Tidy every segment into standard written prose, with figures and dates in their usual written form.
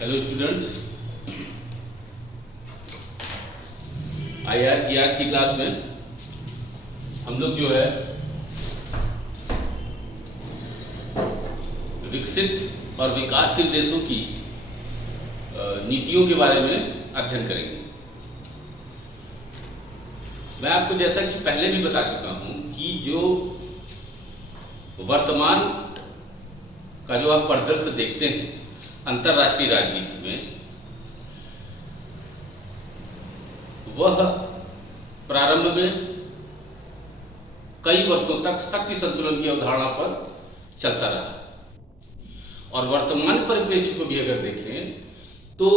Hello students, IR की आज की क्लास में हम लोग जो है विकसित और विकासशील देशों की नीतियों के बारे में अध्ययन करेंगे। मैं आपको जैसा कि पहले भी बता चुका हूं कि जो वर्तमान का जो आप परिदृश्य देखते हैं अंतर्राष्ट्रीय राजनीति में, वह प्रारंभ में कई वर्षों तक शक्ति संतुलन की अवधारणा पर चलता रहा और वर्तमान परिप्रेक्ष्य को भी अगर देखें तो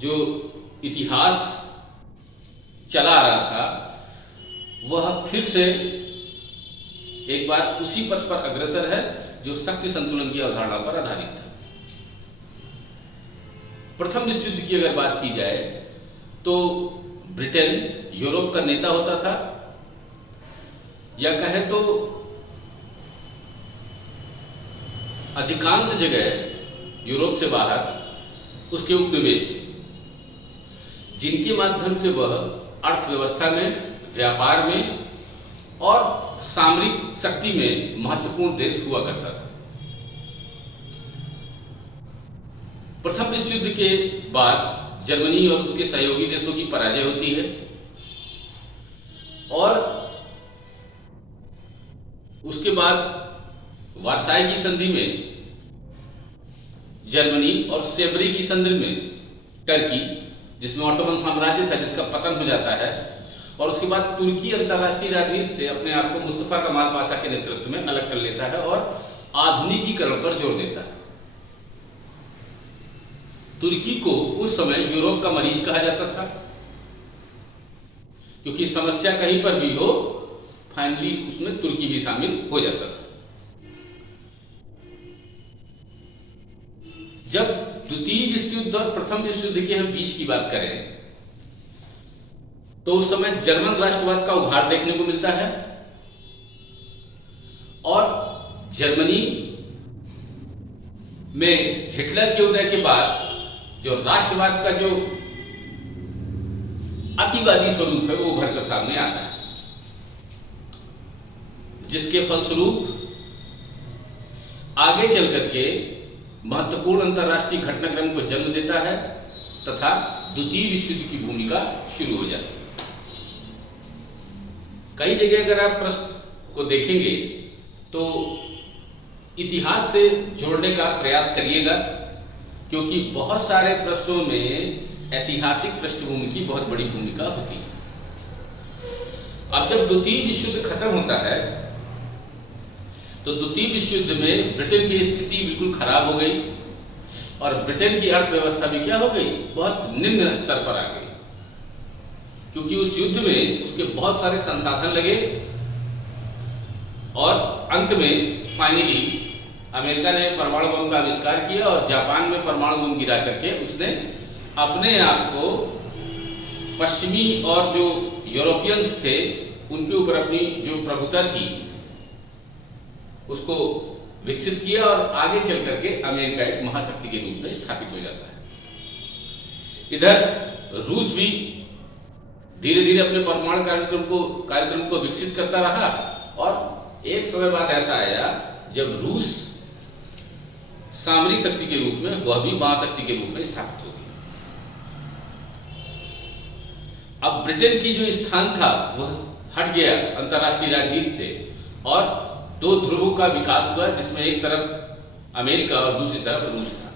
जो इतिहास चला आ रहा था वह फिर से एक बार उसी पथ पर अग्रसर है जो शक्ति संतुलन की अवधारणा पर आधारित था। प्रथम विश्व युद्ध की अगर बात की जाए तो ब्रिटेन यूरोप का नेता होता था, या कहें तो अधिकांश जगह यूरोप से बाहर उसके उपनिवेश थे, जिनके माध्यम से वह अर्थव्यवस्था में, व्यापार में और सामरिक शक्ति में महत्वपूर्ण देश हुआ करता था। प्रथम विश्व युद्ध के बाद जर्मनी और उसके सहयोगी देशों की पराजय होती है और उसके बाद वार्साई की संधि में जर्मनी और सेब्री की संधि में टर्की, जिसमें ऑटोमन साम्राज्य था, जिसका पतन हो जाता है, और उसके बाद तुर्की अंतर्राष्ट्रीय राजनीति से अपने आप को मुस्तफा कमाल पाशा के नेतृत्व में अलग कर लेता है और आधुनिकीकरण पर जोर देता है। तुर्की को उस समय यूरोप का मरीज कहा जाता था, क्योंकि समस्या कहीं पर भी हो फाइनली उसमें तुर्की भी शामिल हो जाता था। जब द्वितीय विश्व युद्ध और प्रथम विश्व युद्ध के हम बीच की बात करें तो उस समय जर्मन राष्ट्रवाद का उभार देखने को मिलता है और जर्मनी में हिटलर के उदय के बाद जो राष्ट्रवाद का जो अतिवादी स्वरूप है वो उभर कर सामने आता है, जिसके फलस्वरूप आगे चल करके महत्वपूर्ण अंतर्राष्ट्रीय घटनाक्रम को जन्म देता है तथा द्वितीय विश्व युद्ध की भूमिका शुरू हो जाती है। कई जगह अगर आप प्रश्न को देखेंगे तो इतिहास से जोड़ने का प्रयास करिएगा, क्योंकि बहुत सारे प्रश्नों में ऐतिहासिक पृष्ठभूमि की बहुत बड़ी भूमिका होती है। अब जब द्वितीय विश्व युद्ध खत्म होता है तो द्वितीय विश्व युद्ध में ब्रिटेन की स्थिति बिल्कुल खराब हो गई और ब्रिटेन की अर्थव्यवस्था भी क्या हो गई, बहुत निम्न स्तर पर आ गई, क्योंकि उस युद्ध में उसके बहुत सारे संसाधन लगे और अंत में फाइनली अमेरिका ने परमाणु बम का आविष्कार किया और जापान में परमाणु बम गिरा करके उसने अपने आप को पश्चिमी और जो यूरोपियंस थे उनके ऊपर अपनी जो प्रभुता थी उसको विकसित किया और आगे चल करके अमेरिका एक महाशक्ति के रूप में स्थापित हो जाता है। इधर रूस भी धीरे धीरे अपने परमाणु कार्यक्रम को विकसित करता रहा और एक समय बाद ऐसा आया जब रूस सामरिक शक्ति के रूप में, वह भी महाशक्ति के रूप में स्थापित हो गई। अब ब्रिटेन की जो स्थान था वह हट गया अंतर्राष्ट्रीय राजनीति से और दो ध्रुवों का विकास हुआ, जिसमें एक तरफ अमेरिका और दूसरी तरफ रूस था।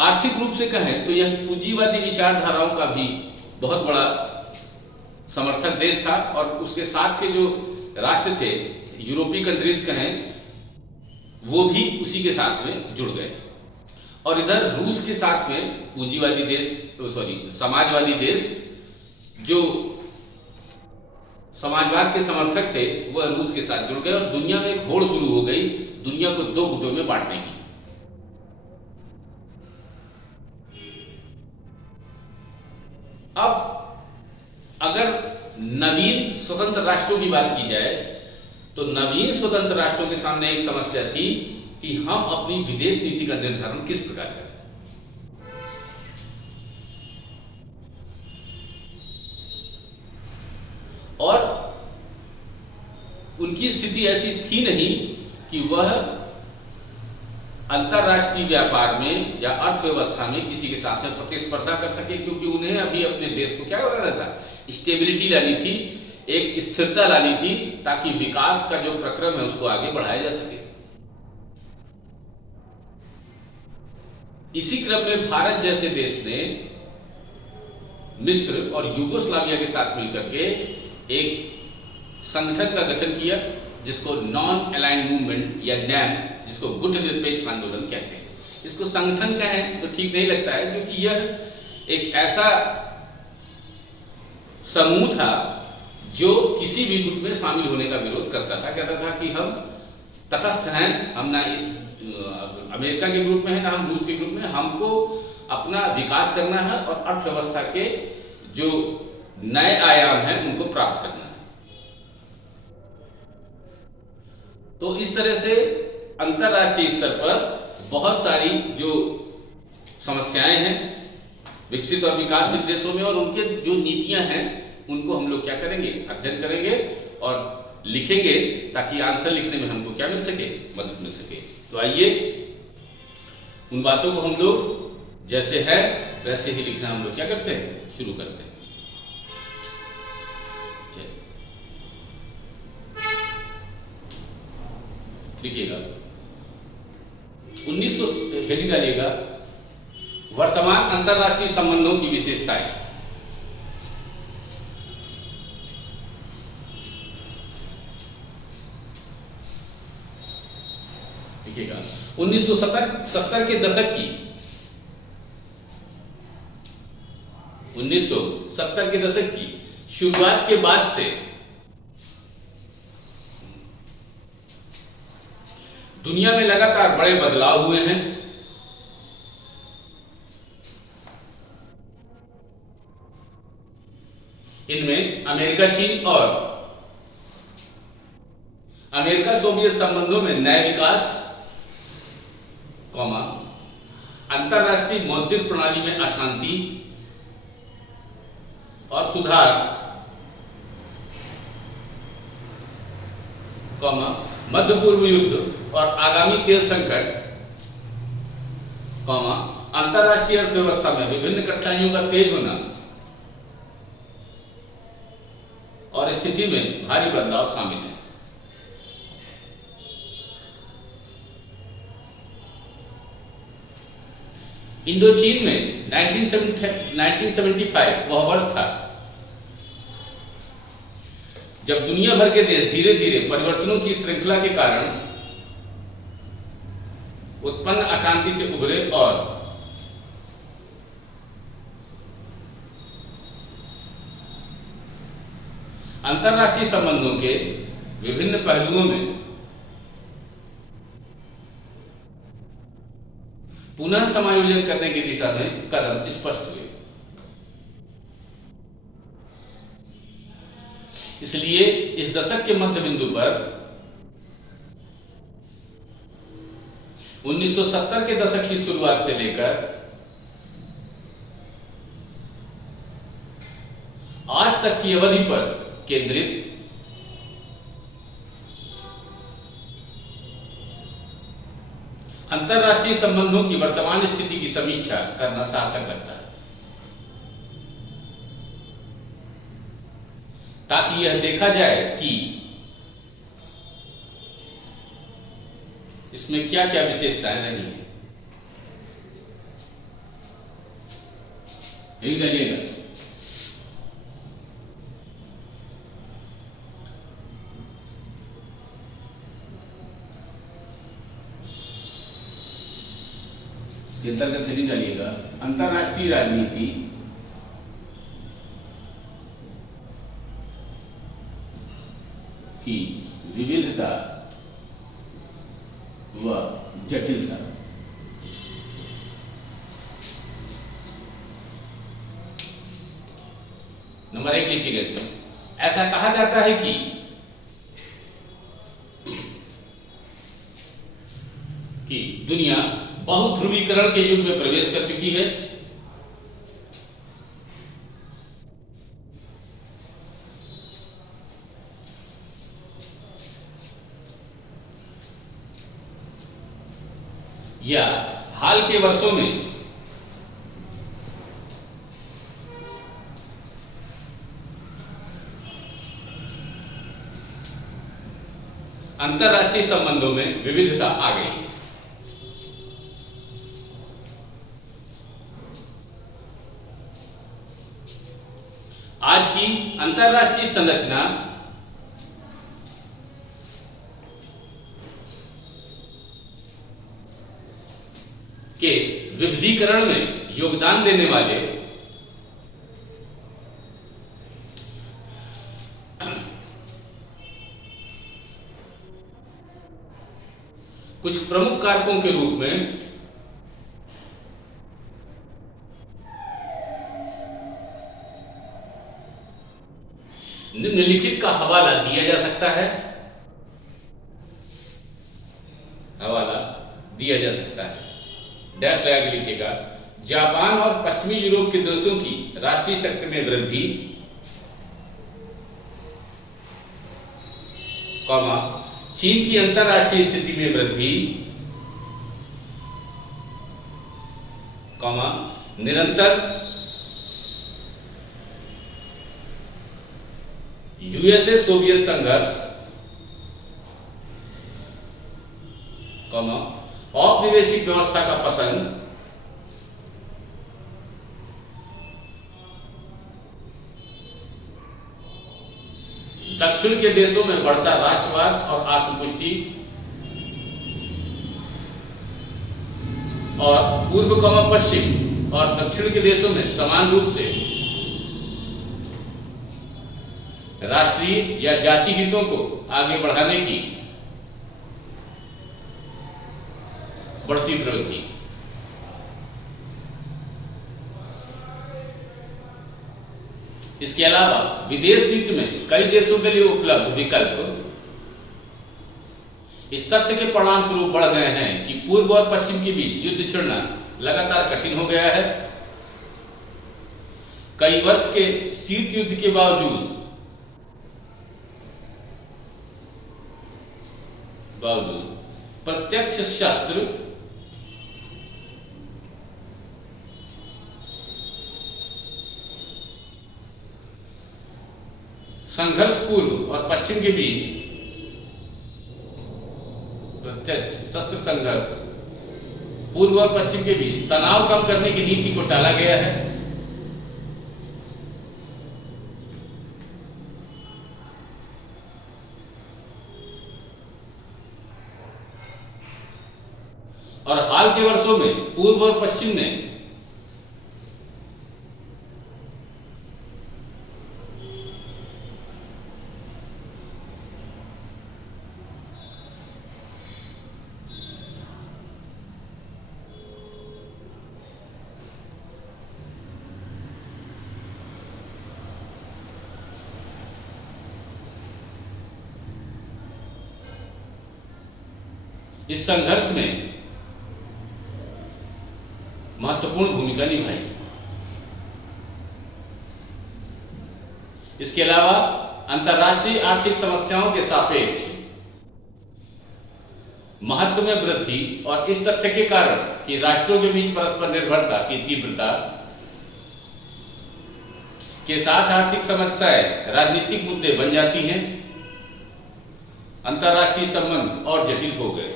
आर्थिक रूप से कहें तो यह पूंजीवादी विचारधाराओं का भी बहुत बड़ा समर्थक देश था और उसके साथ के जो राष्ट्र थे, यूरोपीय कंट्रीज कहें, वो भी उसी के साथ में जुड़ गए। और इधर रूस के साथ में पूंजीवादी देश, समाजवादी देश, जो समाजवाद के समर्थक थे, वह रूस के साथ जुड़ गए और दुनिया में एक होड़ शुरू हो गई दुनिया को दो गुटों में बांटने की। अब अगर नवीन स्वतंत्र राष्ट्रों की बात की जाए तो नवीन स्वतंत्र राष्ट्रों के सामने एक समस्या थी कि हम अपनी विदेश नीति का निर्धारण किस प्रकार करें। और उनकी स्थिति ऐसी थी नहीं कि वह अंतरराष्ट्रीय व्यापार में या अर्थव्यवस्था में किसी के साथ में प्रतिस्पर्धा कर सके, क्योंकि उन्हें अभी अपने देश को क्या करना था, स्टेबिलिटी लानी थी, एक स्थिरता लानी थी, ताकि विकास का जो प्रक्रम है उसको आगे बढ़ाया जा सके। इसी क्रम में भारत जैसे देश ने मिस्र और यूगोस्लाविया के साथ मिलकर के एक संगठन का गठन किया, जिसको नॉन अलाइंड मूवमेंट या नैम, जिसको गुट निरपेक्ष आंदोलन कहते हैं। इसको संगठन कहें तो ठीक नहीं लगता है, क्योंकि यह एक ऐसा समूह था जो किसी भी गुट में शामिल होने का विरोध करता था, कहता था कि हम तटस्थ हैं, हम ना अमेरिका के ग्रुप में है ना हम रूस के ग्रुप में, हमको अपना विकास करना है और अर्थव्यवस्था के जो नए आयाम हैं उनको प्राप्त करना है। तो इस तरह से अंतरराष्ट्रीय स्तर पर बहुत सारी जो समस्याएं हैं विकसित और विकासशील देशों में, और उनके जो नीतियां हैं उनको हम लोग क्या करेंगे, अध्ययन करेंगे और लिखेंगे, ताकि आंसर लिखने में हमको क्या मिल सके, मदद मिल सके। तो आइए उन बातों को हम लोग जैसे है वैसे ही लिखना हम लोग क्या करते हैं, शुरू करते हैं। लिखिएगा 1900 हेडिंग डालिएगा, वर्तमान अंतरराष्ट्रीय संबंधों की विशेषताएं। लिखिएगा 1970 के दशक की 1970 के दशक की शुरुआत के बाद से दुनिया में लगातार बड़े बदलाव हुए हैं। इनमें अमेरिका चीन और अमेरिका सोवियत संबंधों में नए विकास, अंतरराष्ट्रीय मौद्रिक प्रणाली में अशांति और सुधार, मध्य पूर्व युद्ध और आगामी तेल संकट, अंतरराष्ट्रीय अर्थव्यवस्था में विभिन्न कठिनाइयों का तेज होना और स्थिति में भारी बदलाव शामिल है। इंडोचीन में 1975 वह वर्ष था जब दुनिया भर के देश धीरे धीरे परिवर्तनों की श्रृंखला के कारण उत्पन्न अशांति से उभरे और अंतरराष्ट्रीय संबंधों के विभिन्न पहलुओं में पुनः समायोजन करने की दिशा में कदम स्पष्ट हुए। इसलिए इस दशक के मध्य बिंदु पर 1970 के दशक की शुरुआत से लेकर आज तक की अवधि पर केंद्रित अंतरराष्ट्रीय संबंधों की वर्तमान स्थिति की समीक्षा करना सार्थक लगता है, ताकि यह देखा जाए कि इसमें क्या क्या विशेषताएं रही हैं। यही करिएगा। इसके अंतर्गत हेडिंग डालिएगा, अंतरराष्ट्रीय राजनीति की विविधता व जटिलता। नंबर 1 लिखिएगा इसमें। ऐसा कहा जाता है कि कि दुनिया बहुध्रुवीकरण के युग में प्रवेश कर चुकी है। या हाल के वर्षों में अंतरराष्ट्रीय संबंधों में विविधता आ गई है। आज की अंतरराष्ट्रीय संरचना के विविधीकरण में योगदान देने वाले कुछ प्रमुख कारकों के रूप में निम्नलिखित का हवाला दिया जा सकता है। डैश लगा के लिखिएगा। जापान और पश्चिमी यूरोप के देशों की राष्ट्रीय शक्ति में वृद्धि, कॉमा चीन की अंतरराष्ट्रीय स्थिति में वृद्धि, कॉमा निरंतर यूएसए सोवियत संघर्ष, कॉमा औपनिवेशिक व्यवस्था का पतन, दक्षिण के देशों में बढ़ता राष्ट्रवाद और आत्मपुष्टि, और पूर्व कॉमा पश्चिम और दक्षिण के देशों में समान रूप से राष्ट्रीय या जाति हितों को आगे बढ़ाने की बढ़ती प्रवृत्ति। इसके अलावा विदेश नीति में कई देशों के लिए उपलब्ध विकल्प इस तथ्य के परिणाम स्वरूप बढ़ गए हैं कि पूर्व और पश्चिम के बीच युद्ध छिड़ना लगातार कठिन हो गया है। कई वर्ष के शीत युद्ध के बावजूद प्रत्यक्ष शस्त्र संघर्ष पूर्व और पश्चिम के बीच प्रत्यक्ष शस्त्र संघर्ष पूर्व और पश्चिम के बीच तनाव कम करने की नीति को टाला गया है। और हाल के वर्षों में पूर्व और पश्चिम ने इस संघर्ष में महत्वपूर्ण भूमिका निभाई। इसके अलावा अंतर्राष्ट्रीय आर्थिक समस्याओं के सापेक्ष महत्व में वृद्धि और इस तथ्य के कारण कि राष्ट्रों के बीच परस्पर निर्भरता की तीव्रता के साथ आर्थिक समस्याएं राजनीतिक मुद्दे बन जाती हैं, अंतर्राष्ट्रीय संबंध और जटिल हो गए।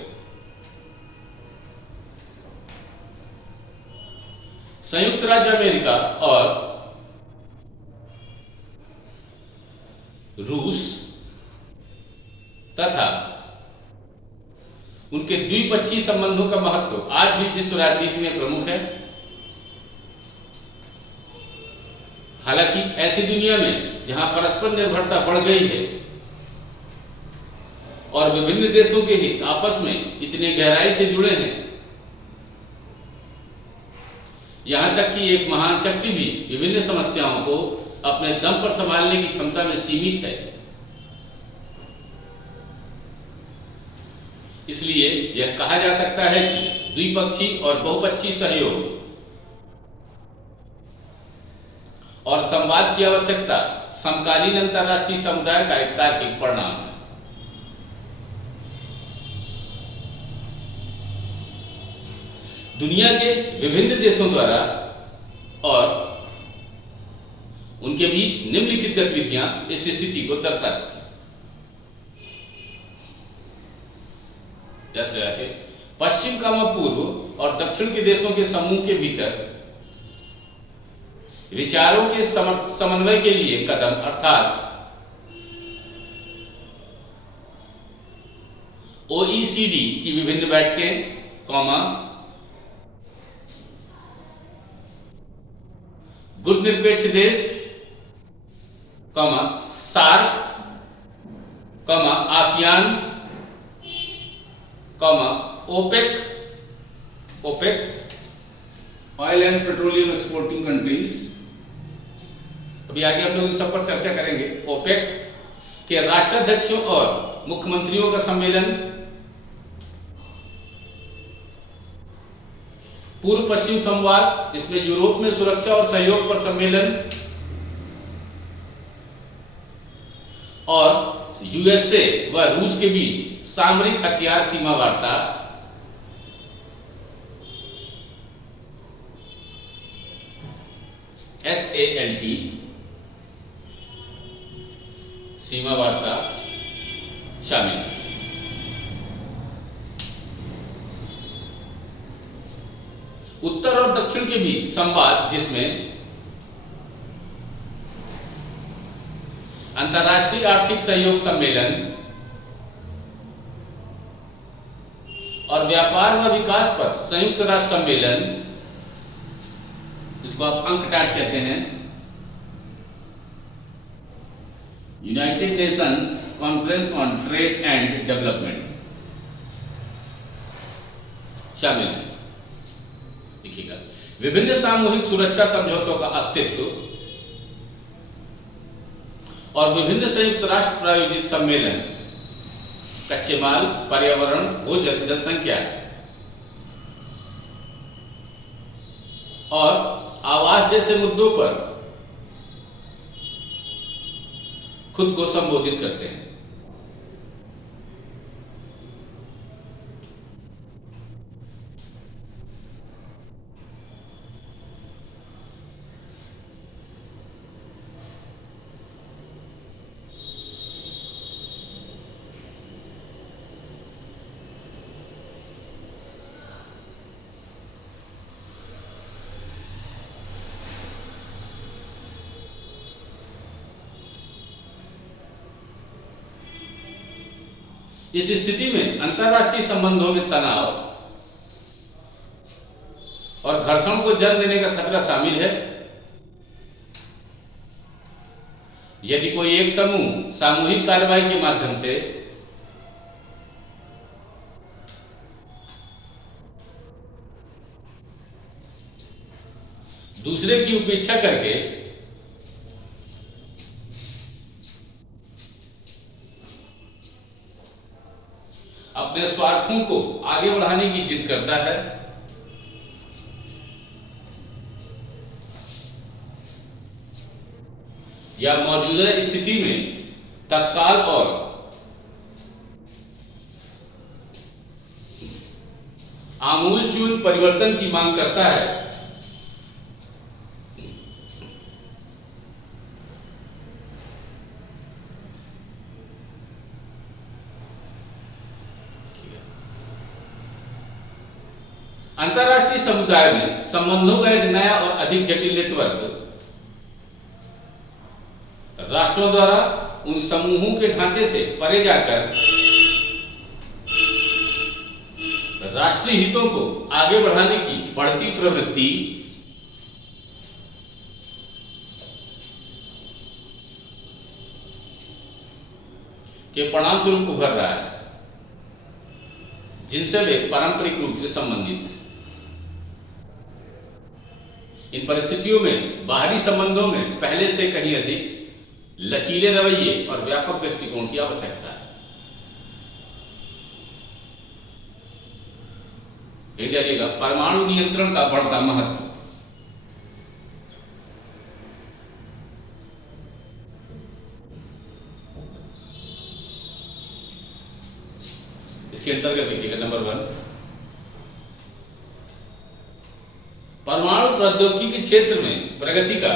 संयुक्त राज्य अमेरिका और रूस तथा उनके द्विपक्षीय संबंधों का महत्व आज भी विश्व राजनीति में प्रमुख है। हालांकि ऐसी दुनिया में जहां परस्पर निर्भरता बढ़ गई है और विभिन्न देशों के हित आपस में इतने गहराई से जुड़े हैं, यहां तक कि एक महान शक्ति भी विभिन्न समस्याओं को अपने दम पर संभालने की क्षमता में सीमित है। इसलिए यह कहा जा सकता है कि द्विपक्षीय और बहुपक्षीय सहयोग और संवाद की आवश्यकता समकालीन अंतर्राष्ट्रीय समुदाय का एक तार्किक परिणाम है। दुनिया के विभिन्न देशों द्वारा और उनके बीच निम्नलिखित गतिविधियां इस स्थिति को दर्शाती हैं। जैसे कि पश्चिम का पूर्व और दक्षिण के देशों के समूह के भीतर विचारों के समन्वय के लिए कदम, अर्थात OECD की विभिन्न बैठकें, गुट निरपेक्ष देश, SAARC, ASEAN, OPEC, oil and petroleum exporting countries. अभी आगे हम लोग इन सब पर चर्चा करेंगे। ओपेक के राष्ट्राध्यक्षों और मुख्यमंत्रियों का सम्मेलन, पूर्व पश्चिम संवाद जिसमें यूरोप में सुरक्षा और सहयोग पर सम्मेलन, और यूएसए व रूस के बीच सामरिक हथियार सीमा वार्ता, SALT सीमा वार्ता शामिल है। उत्तर और दक्षिण के बीच संवाद जिसमें अंतर्राष्ट्रीय आर्थिक सहयोग सम्मेलन और व्यापार व विकास पर संयुक्त राष्ट्र सम्मेलन, जिसको आप अंकटाड कहते हैं, United Nations conference on trade and development शामिल है। देखिएगा, विभिन्न सामूहिक सुरक्षा समझौतों का अस्तित्व और विभिन्न संयुक्त राष्ट्र प्रायोजित सम्मेलन कच्चे माल, पर्यावरण, भोजन, जनसंख्या और आवास जैसे मुद्दों पर खुद को संबोधित करते हैं। इस स्थिति में अंतर्राष्ट्रीय संबंधों में तनाव और घर्षण को जन्म देने का खतरा शामिल है। यदि कोई एक समूह सामूहिक कार्रवाई के माध्यम से दूसरे की उपेक्षा करके अपने स्वार्थों को आगे बढ़ाने की जिद करता है, या मौजूदा स्थिति में तत्काल और आमूलचूल परिवर्तन की मांग करता है, अंतर्राष्ट्रीय समुदाय में संबंधों का एक नया और अधिक जटिल नेटवर्क राष्ट्रों द्वारा उन समूहों के ढांचे से परे जाकर राष्ट्रीय हितों को आगे बढ़ाने की बढ़ती प्रवृत्ति के परिणाम स्वरूप उभर रहा है, जिनसे वे पारंपरिक रूप से संबंधित हैं। इन परिस्थितियों में बाहरी संबंधों में पहले से कहीं अधिक लचीले रवैये और व्यापक दृष्टिकोण की आवश्यकता है। ये डालिएगा परमाणु नियंत्रण का बढ़ता महत्व। इसके अंतर्गत लिखिएगा नंबर 1, परमाणु प्रौद्योगिकी के क्षेत्र में प्रगति का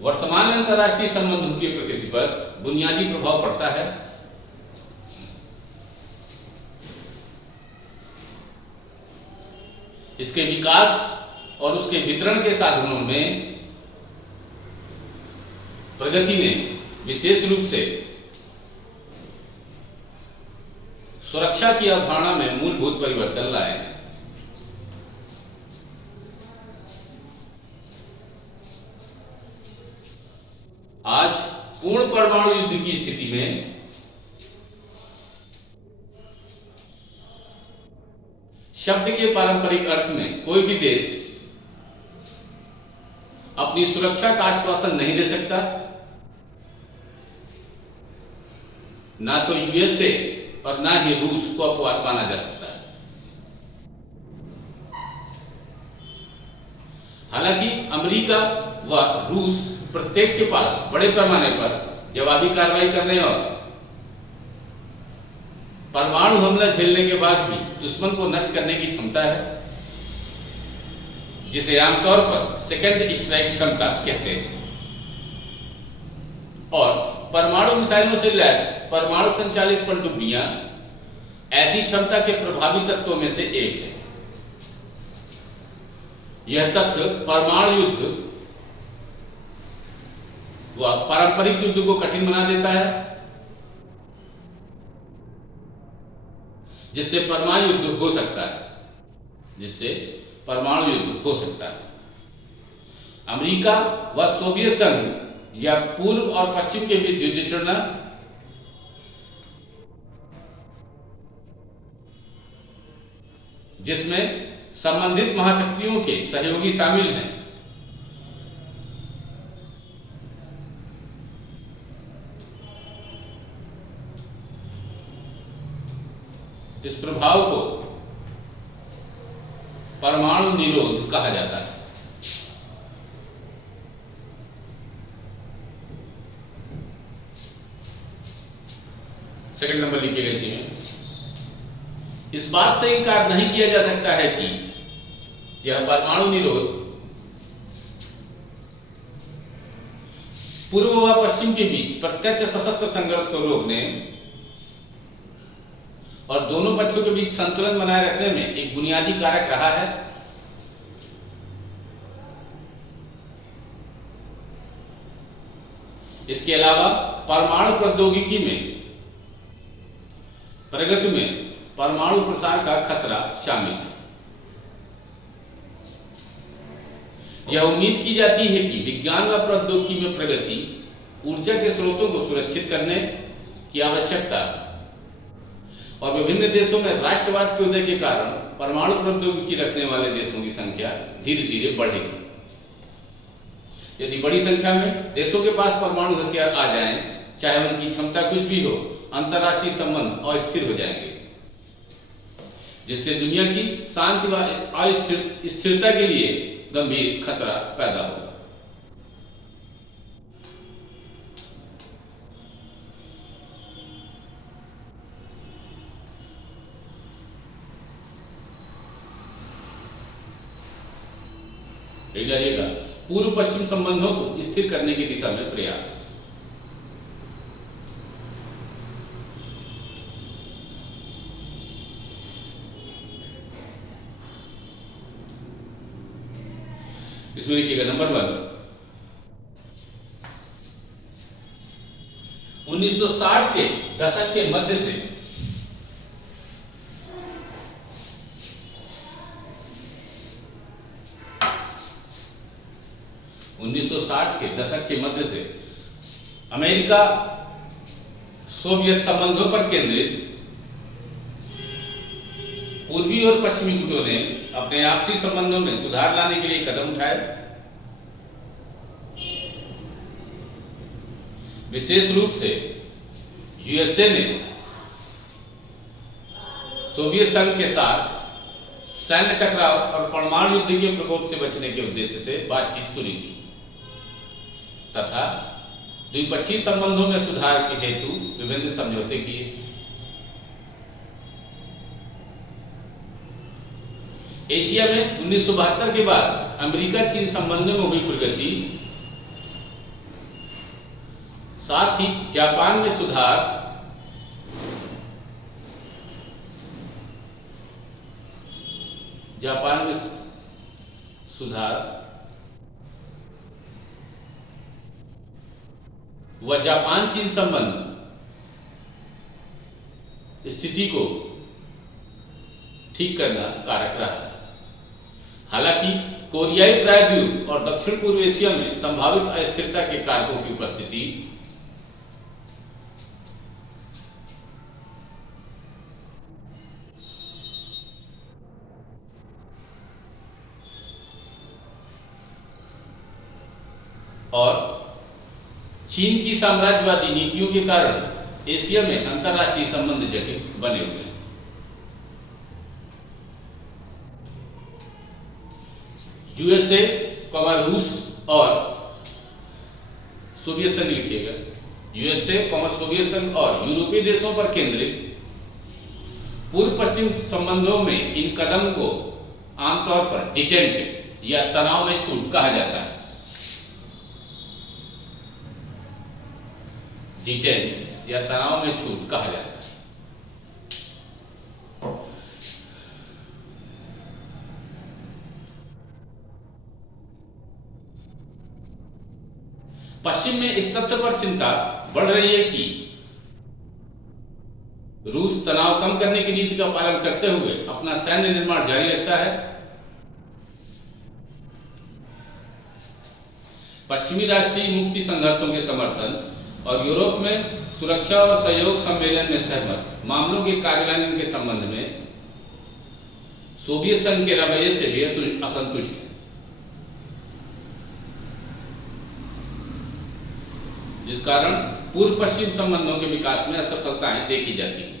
वर्तमान अंतर्राष्ट्रीय संबंधों की प्रकृति पर बुनियादी प्रभाव पड़ता है। इसके विकास और उसके वितरण के साधनों में प्रगति ने विशेष रूप से सुरक्षा की अवधारणा में मूलभूत परिवर्तन लाए हैं। आज पूर्ण परमाणु युद्ध की स्थिति में शब्द के पारंपरिक अर्थ में कोई भी देश अपनी सुरक्षा का आश्वासन नहीं दे सकता, ना तो यूएसए और ना ही रूस को अपवाद माना जा सकता है। हालांकि अमेरिका व रूस प्रत्येक के पास बड़े पैमाने पर जवाबी कार्रवाई करने और परमाणु हमला झेलने के बाद भी दुश्मन को नष्ट करने की क्षमता है, जिसे आमतौर पर सेकंड स्ट्राइक क्षमता कहते हैं। और परमाणु मिसाइलों से लैस परमाणु संचालित पनडुब्बियां ऐसी क्षमता के प्रभावी तत्वों में से एक है। यह तथ्य परमाणु युद्ध व पारंपरिक युद्ध को कठिन बना देता है, जिससे परमाणु युद्ध हो सकता है। अमेरिका व सोवियत संघ या पूर्व और पश्चिम के बीच युद्ध छिड़ना जिसमें संबंधित महाशक्तियों के सहयोगी शामिल हैं, इस प्रभाव को परमाणु निरोध कहा जाता है। सेकंड नंबर लिखिएगा इसी में, इस बात से इनकार नहीं किया जा सकता है कि यह परमाणु निरोध पूर्व व पश्चिम के बीच प्रत्यक्ष सशस्त्र संघर्ष को रोकने और दोनों पक्षों के बीच संतुलन बनाए रखने में एक बुनियादी कारक रहा है। इसके अलावा परमाणु प्रौद्योगिकी में प्रगति में परमाणु प्रसार का खतरा शामिल है। यह उम्मीद की जाती है कि विज्ञान व प्रौद्योगिकी में प्रगति ऊर्जा के स्रोतों को सुरक्षित करने की आवश्यकता और विभिन्न देशों में राष्ट्रवाद के उदय के कारण परमाणु प्रौद्योगिकी रखने वाले देशों की संख्या धीरे धीरे बढ़ेगी। यदि बड़ी संख्या में देशों के पास परमाणु हथियार आ जाएं, चाहे उनकी क्षमता कुछ भी हो, अंतर्राष्ट्रीय संबंध अस्थिर हो जाएंगे, जिससे दुनिया की शांति व स्थिरता के लिए गंभीर खतरा पैदा होगा। जाइएगा पूर्व पश्चिम संबंधों को स्थिर करने की दिशा में प्रयास। इसमें लिखिएगा नंबर 1, 1960 के दशक के मध्य से अमेरिका सोवियत संबंधों पर केंद्रित पूर्वी और पश्चिमी गुटों ने अपने आपसी संबंधों में सुधार लाने के लिए कदम उठाए। विशेष रूप से यूएसए ने सोवियत संघ के साथ सैन्य टकराव और परमाणु युद्ध के प्रकोप से बचने के उद्देश्य से बातचीत शुरू की तथा द्विपक्षीय संबंधों में सुधार के हेतु विभिन्न समझौते किए। एशिया में 1972 के बाद अमेरिका चीन संबंधों में हुई प्रगति, साथ ही जापान में सुधार, व जापान चीन संबंध स्थिति को ठीक करना कारक रहा। हालांकि कोरियाई प्रायद्वीप और दक्षिण पूर्व एशिया में संभावित अस्थिरता के कारकों की उपस्थिति और चीन की साम्राज्यवादी नीतियों के कारण एशिया में अंतर्राष्ट्रीय संबंध जटिल बने हुए हैं। यूएसए, रूस और सोवियत संघ लिखिएगा। यूएसए, सोवियत संघ और यूरोपीय देशों पर केंद्रित पूर्व पश्चिम संबंधों में इन कदम को आमतौर पर डिटेंट या तनाव में छूट कहा जाता है। डिटेंट या तनाव में छूट कहा जाता है। पश्चिम में इस तथ्य पर चिंता बढ़ रही है कि रूस तनाव कम करने की नीति का पालन करते हुए अपना सैन्य निर्माण जारी रखता है। पश्चिमी राष्ट्रीय मुक्ति संघर्षों के समर्थन और यूरोप में सुरक्षा और सहयोग सम्मेलन में सहमत मामलों के कार्यान्वयन के संबंध में सोवियत संघ के रवैये से भी असंतुष्ट है, जिस कारण पूर्व पश्चिम संबंधों के विकास में असफलताएं देखी जाती हैं।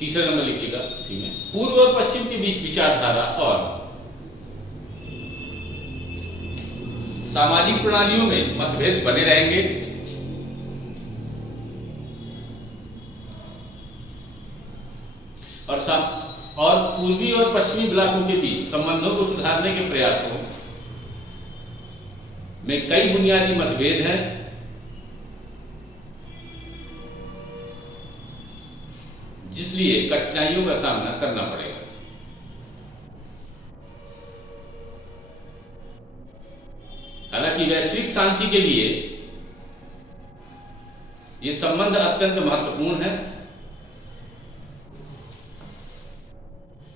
तीसरा नंबर लिखिएगा इसी में, पूर्व और पश्चिम के बीच विचारधारा और सामाजिक प्रणालियों में मतभेद बने रहेंगे। और पूर्वी और पश्चिमी ब्लॉकों के बीच संबंधों को सुधारने के प्रयासों में कई बुनियादी मतभेद हैं, जिसलिए कठिनाइयों का सामना करना पड़ेगा। हालांकि वैश्विक शांति के लिए ये संबंध अत्यंत महत्वपूर्ण है,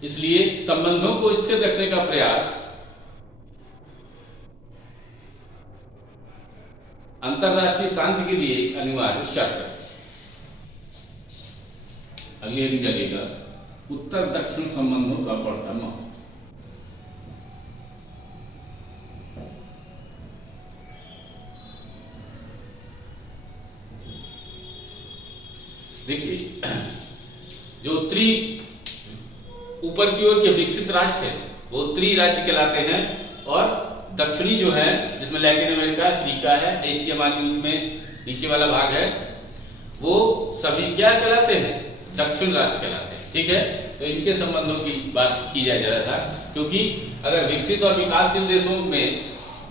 इसलिए संबंधों को स्थिर रखने का प्रयास अंतरराष्ट्रीय शांति के लिए एक अनिवार्य शर्त है। अगली हेडिंग लगेगा, उत्तर दक्षिण संबंधों का बढ़ता महत्व। देखिए, जो उत्तरी ऊपर की ओर के विकसित राष्ट्र है वो उत्तरी राज्य कहलाते हैं, और दक्षिणी जो है जिसमें लैटिन अमेरिका, अफ्रीका है, एशिया महाद्वीप में नीचे वाला भाग है, वो सभी क्या कहलाते हैं? दक्षिण राष्ट्र कहलाते हैं। ठीक है, तो इनके संबंधों की बात की जाए जरा सा, क्योंकि अगर विकसित और विकासशील देशों में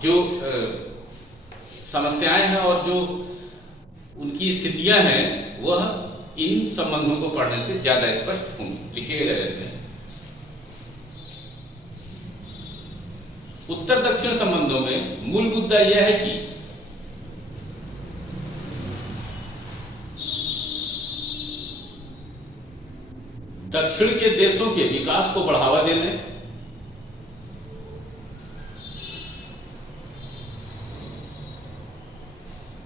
जो समस्याएं हैं और जो उनकी स्थितियां हैं वह इन संबंधों को पढ़ने से ज्यादा स्पष्ट होंगी। लिखिएगा जरा इसमें, उत्तर दक्षिण संबंधों में मूल मुद्दा यह है कि दक्षिण के देशों के विकास को बढ़ावा देने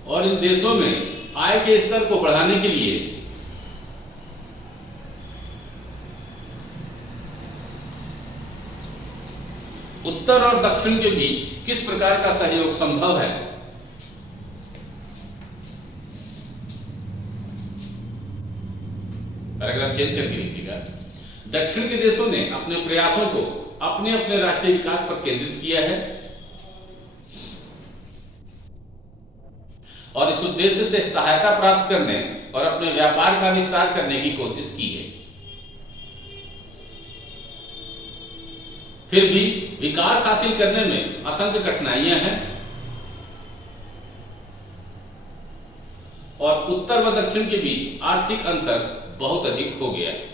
और इन देशों में आय के स्तर को बढ़ाने के लिए उत्तर और दक्षिण के बीच किस प्रकार का सहयोग संभव है? पैराग्राफ चेंज करके लिखिएगा। दक्षिण के देशों ने अपने प्रयासों को अपने अपने राष्ट्रीय विकास पर केंद्रित किया है और इस उद्देश्य से सहायता प्राप्त करने और अपने व्यापार का विस्तार करने की कोशिश की है। फिर भी विकास हासिल करने में असंख्य कठिनाइयां हैं और उत्तर व दक्षिण के बीच आर्थिक अंतर बहुत अधिक हो गया है।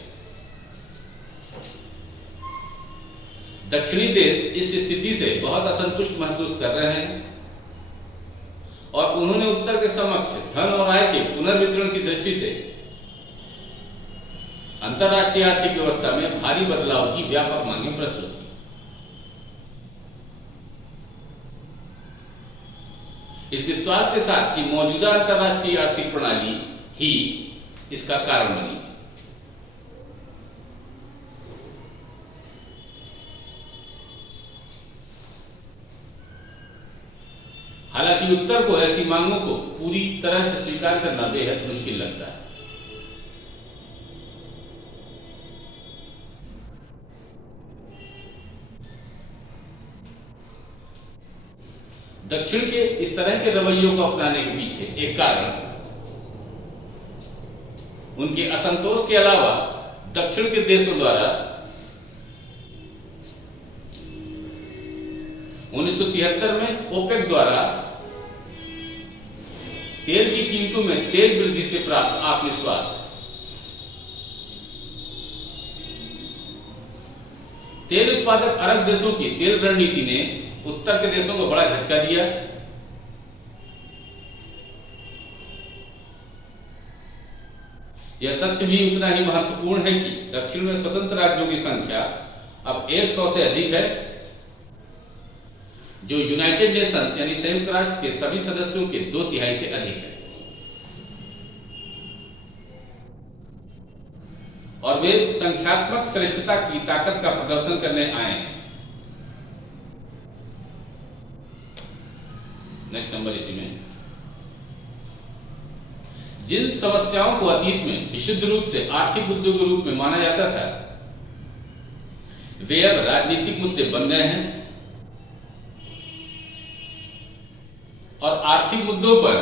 दक्षिणी देश इस स्थिति से बहुत असंतुष्ट महसूस कर रहे हैं और उन्होंने उत्तर के समक्ष धन और आय के पुनर्वितरण की दृष्टि से अंतर्राष्ट्रीय आर्थिक व्यवस्था में भारी बदलाव की व्यापक मांगें प्रस्तुत की। इस विश्वास के साथ कि मौजूदा अंतर्राष्ट्रीय आर्थिक प्रणाली ही इसका कारण बनी। हालांकि उत्तर को ऐसी मांगों को पूरी तरह से स्वीकार करना बेहद मुश्किल लगता है। दक्षिण के इस तरह के रवैयों को अपनाने के पीछे एक कारण उनके असंतोष के अलावा दक्षिण के देशों द्वारा 1973 में ओपेक द्वारा तेल की कीमतों में तेज वृद्धि से प्राप्त आत्मविश्वास है। तेल उत्पादक अरब देशों की तेल रणनीति ने उत्तर के देशों को बड़ा झटका दिया। यह तथ्य भी उतना ही महत्वपूर्ण है कि दक्षिण में स्वतंत्र राज्यों की संख्या अब 100 से अधिक है, जो यूनाइटेड नेशंस यानी संयुक्त राष्ट्र के सभी सदस्यों के 2/3 से अधिक है और वे संख्यात्मक श्रेष्ठता की ताकत का प्रदर्शन करने आए हैं। नेक्स्ट नंबर इसी में जिन समस्याओं को अतीत में विशुद्ध रूप से आर्थिक मुद्दों के रूप में माना जाता था, वे अब राजनीतिक मुद्दे बन गए हैं और आर्थिक मुद्दों पर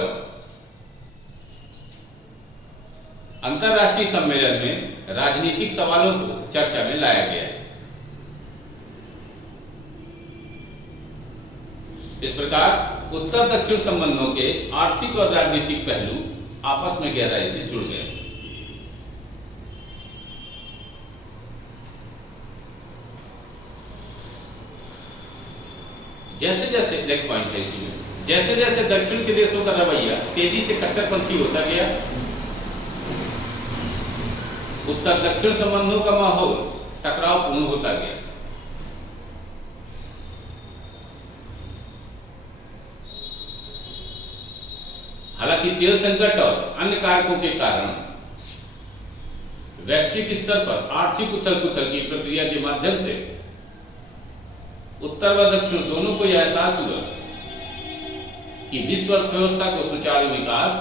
अंतर्राष्ट्रीय सम्मेलन में राजनीतिक सवालों को चर्चा में लाया गया है। इस प्रकार उत्तर दक्षिण संबंधों के आर्थिक और राजनीतिक पहलू आपस में गहराई से जुड़ गए। जैसे जैसे नेक्स्ट पॉइंट है इसी में, जैसे जैसे दक्षिण के देशों का रवैया तेजी से कट्टरपंथी होता गया, उत्तर दक्षिण संबंधों का माहौल टकरावपूर्ण होता गया। हालांकि तेल संकट और अन्य कारकों के कारण वैश्विक स्तर पर आर्थिक उथल-पुथल की प्रक्रिया के माध्यम से उत्तर व दक्षिण दोनों को यह एहसास हुआ कि विश्व अर्थव्यवस्था को सुचारू विकास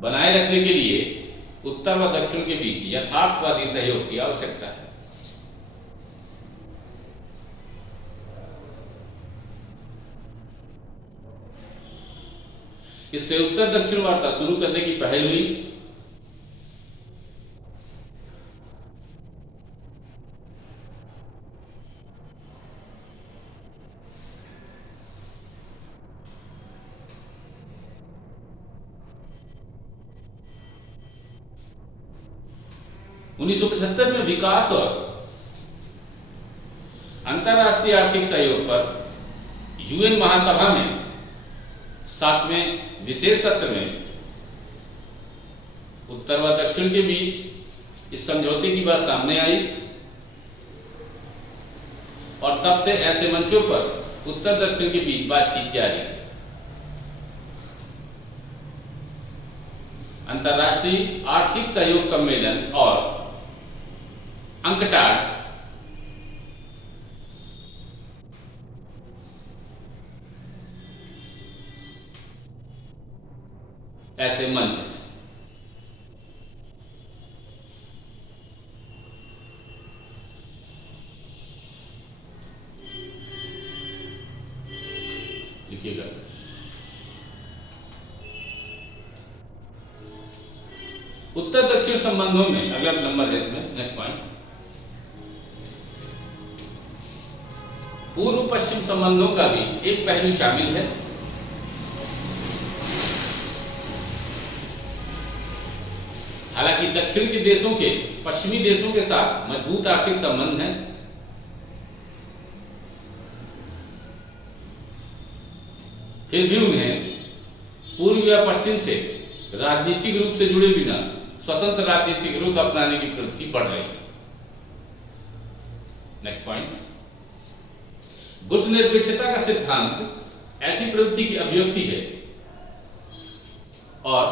बनाए रखने के लिए उत्तर व दक्षिण के बीच यथार्थवादी सहयोग की आवश्यकता है। इससे उत्तर दक्षिण वार्ता शुरू करने की पहल हुई। उन्नीस 1975 में विकास और अंतर्राष्ट्रीय आर्थिक सहयोग पर यूएन महासभा में 7वें विशेष सत्र में उत्तर व दक्षिण के बीच इस समझौते की बात सामने आई और तब से ऐसे मंचों पर उत्तर दक्षिण के बीच बातचीत जारी है। अंतर्राष्ट्रीय आर्थिक सहयोग सम्मेलन और अंकटाड ऐसे मंच हैं। लिखिएगा। उत्तर दक्षिण संबंधों में अगला नंबर है इसमें, नेक्स्ट पॉइंट, पूर्व पश्चिम संबंधों का भी एक पहलू शामिल है। हालांकि दक्षिण के देशों के पश्चिमी देशों के साथ मजबूत आर्थिक संबंध हैं, फिर भी उन्हें पूर्व या पश्चिम से राजनीतिक रूप से जुड़े बिना स्वतंत्र राजनीतिक रुख अपनाने की प्रवृत्ति बढ़ रही है। नेक्स्ट पॉइंट, गुटनिरपेक्षता का सिद्धांत ऐसी प्रवृत्ति की अभिव्यक्ति है और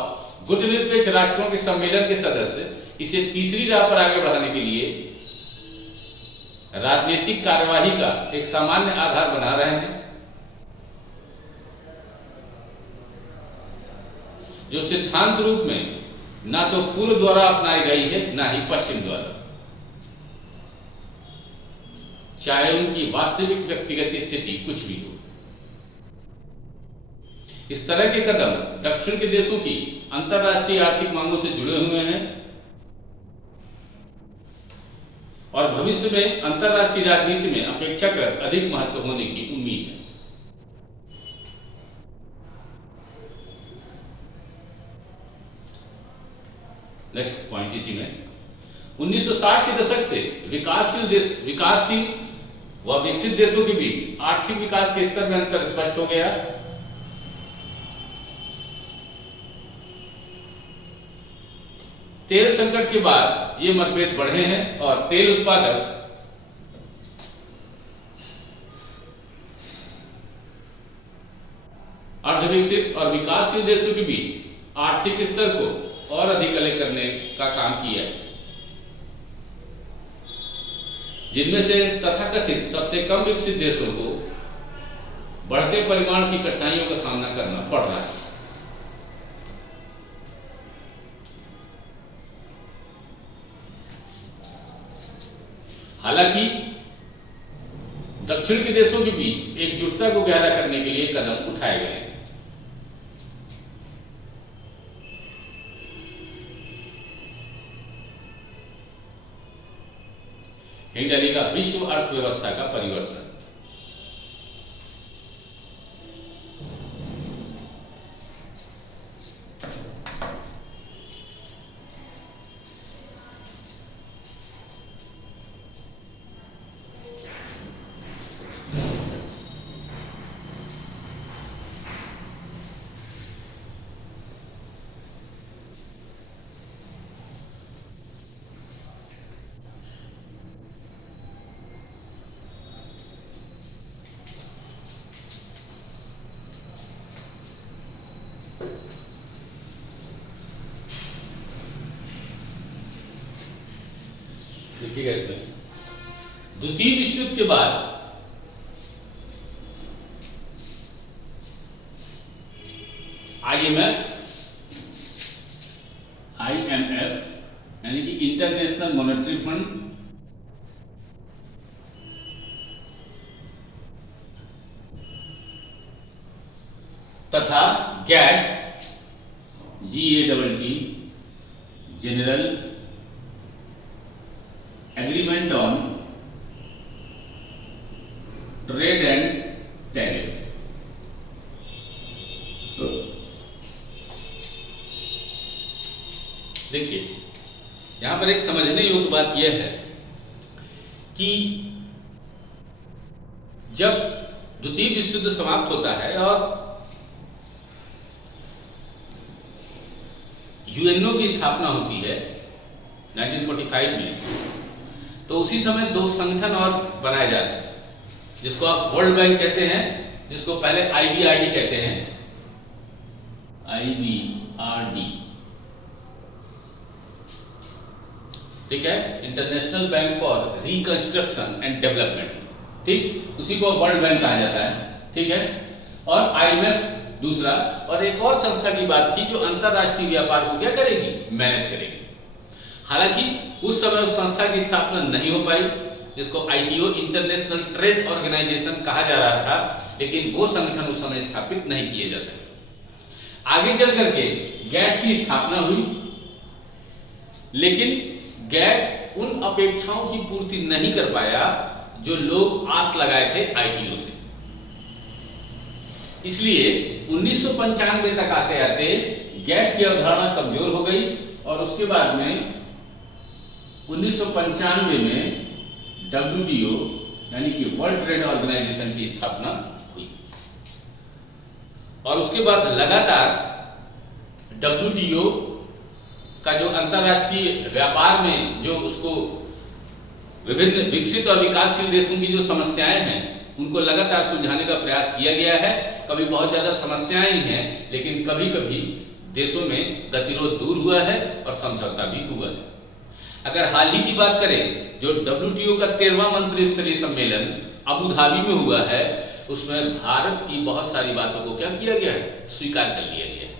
गुटनिरपेक्ष राष्ट्रों के सम्मेलन के सदस्य इसे तीसरी राह पर आगे बढ़ाने के लिए राजनीतिक कार्यवाही का एक सामान्य आधार बना रहे हैं, जो सिद्धांत रूप में ना तो पूर्व द्वारा अपनाई गई है ना ही पश्चिम द्वारा, चाहे उनकी वास्तविक व्यक्तिगत स्थिति कुछ भी हो। इस तरह के कदम दक्षिण के देशों की अंतरराष्ट्रीय आर्थिक मांगों से जुड़े हुए हैं और भविष्य में अंतरराष्ट्रीय राजनीति में अपेक्षाकृत अधिक महत्व होने की उम्मीद है। नेक्स्ट पॉइंट इसी में, 1960 के दशक से विकासशील व विकसित देशों के बीच आर्थिक विकास के स्तर में अंतर स्पष्ट हो गया। तेल संकट के बाद ये मतभेद बढ़े हैं और तेल उत्पादक अर्धविकसित और विकासशील देशों के बीच आर्थिक स्तर को और अधिक अलग करने का काम किया है, जिनमें से तथाकथित सबसे कम विकसित देशों को बढ़ते परिमाण की कठिनाइयों का सामना करना पड़ रहा है। हालांकि दक्षिण के देशों के बीच एकजुटता को गहरा करने के लिए कदम उठाए गए हैं। हिंडली का विश्व अर्थव्यवस्था का परिवर्तन। देखिएगा इसमें, द्वितीय विश्व युद्ध के बाद आईएमएफ यानी कि इंटरनेशनल मॉनेटरी फंड तथा GATT GATT general agreement on trade and tariff देखिए, यहां पर एक समझने योग्य बात यह है कि जब द्वितीय विश्व युद्ध समाप्त होता है और यूएनओ की स्थापना होती है 1945 में, तो उसी समय दो संगठन और बनाए जाते हैं, जिसको आप वर्ल्ड बैंक कहते हैं, जिसको पहले IBRD कहते हैं, IBRD, ठीक है, international bank for reconstruction and development, ठीक, उसी को वर्ल्ड बैंक कहा जाता है, ठीक है। और IMF दूसरा, और एक और संस्था की बात थी जो अंतरराष्ट्रीय व्यापार को क्या करेगी, मैनेज करेगी। हालांकि उस समय उस संस्था की स्थापना नहीं हो पाई, जिसको आईटीओ इंटरनेशनल ट्रेड ऑर्गेनाइजेशन कहा जा रहा था, लेकिन वो संगठन उस समय स्थापित नहीं किए जा सके। आगे चल करके गैट की स्थापना हुई, लेकिन गैट उन अपेक्षाओं की पूर्ति नहीं कर पाया जो लोग आस लगाए थे आईटीओ से। इसलिए 1995 तक आते आते गैट की अवधारणा कमजोर हो गई और उसके बाद में 1995 में डब्ल्यूटीओ यानी कि वर्ल्ड ट्रेड ऑर्गेनाइजेशन की स्थापना हुई और उसके बाद लगातार डब्ल्यूटीओ का जो अंतरराष्ट्रीय व्यापार में जो उसको विभिन्न विकसित और विकासशील देशों की जो समस्याएं हैं उनको लगातार सुलझाने का प्रयास किया गया है। कभी बहुत ज़्यादा समस्याएं ही हैं, लेकिन कभी कभी देशों में गतिरोध दूर हुआ है और समझौता भी हुआ है। अगर हाल ही की बात करें, जो डब्ल्यूटीओ का 13वां मंत्री स्तरीय सम्मेलन अबू धाबी में हुआ है, उसमें भारत की बहुत सारी बातों को क्या किया गया है, स्वीकार कर लिया गया है।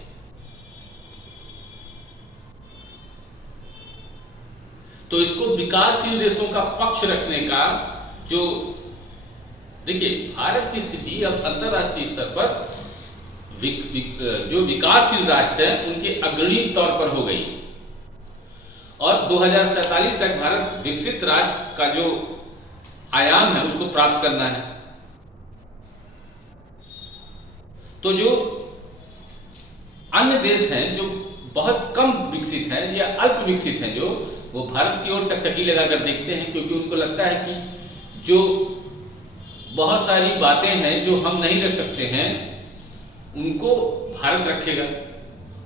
तो इसको विकासशील देशों का पक्ष रखने का जो, देखिए भारत की स्थिति अब अंतरराष्ट्रीय स्तर पर जो विकासशील राष्ट्र हैं उनके अग्रणी तौर पर हो गई और 2047 तक भारत विकसित राष्ट्र का जो आयाम है उसको प्राप्त करना है। तो जो अन्य देश हैं जो बहुत कम विकसित हैं या अल्प विकसित हैं, जो वो भारत की ओर टकटकी लगाकर देखते हैं, क्योंकि उनको लगता है कि जो बहुत सारी बातें हैं जो हम नहीं रख सकते हैं उनको भारत रखेगा,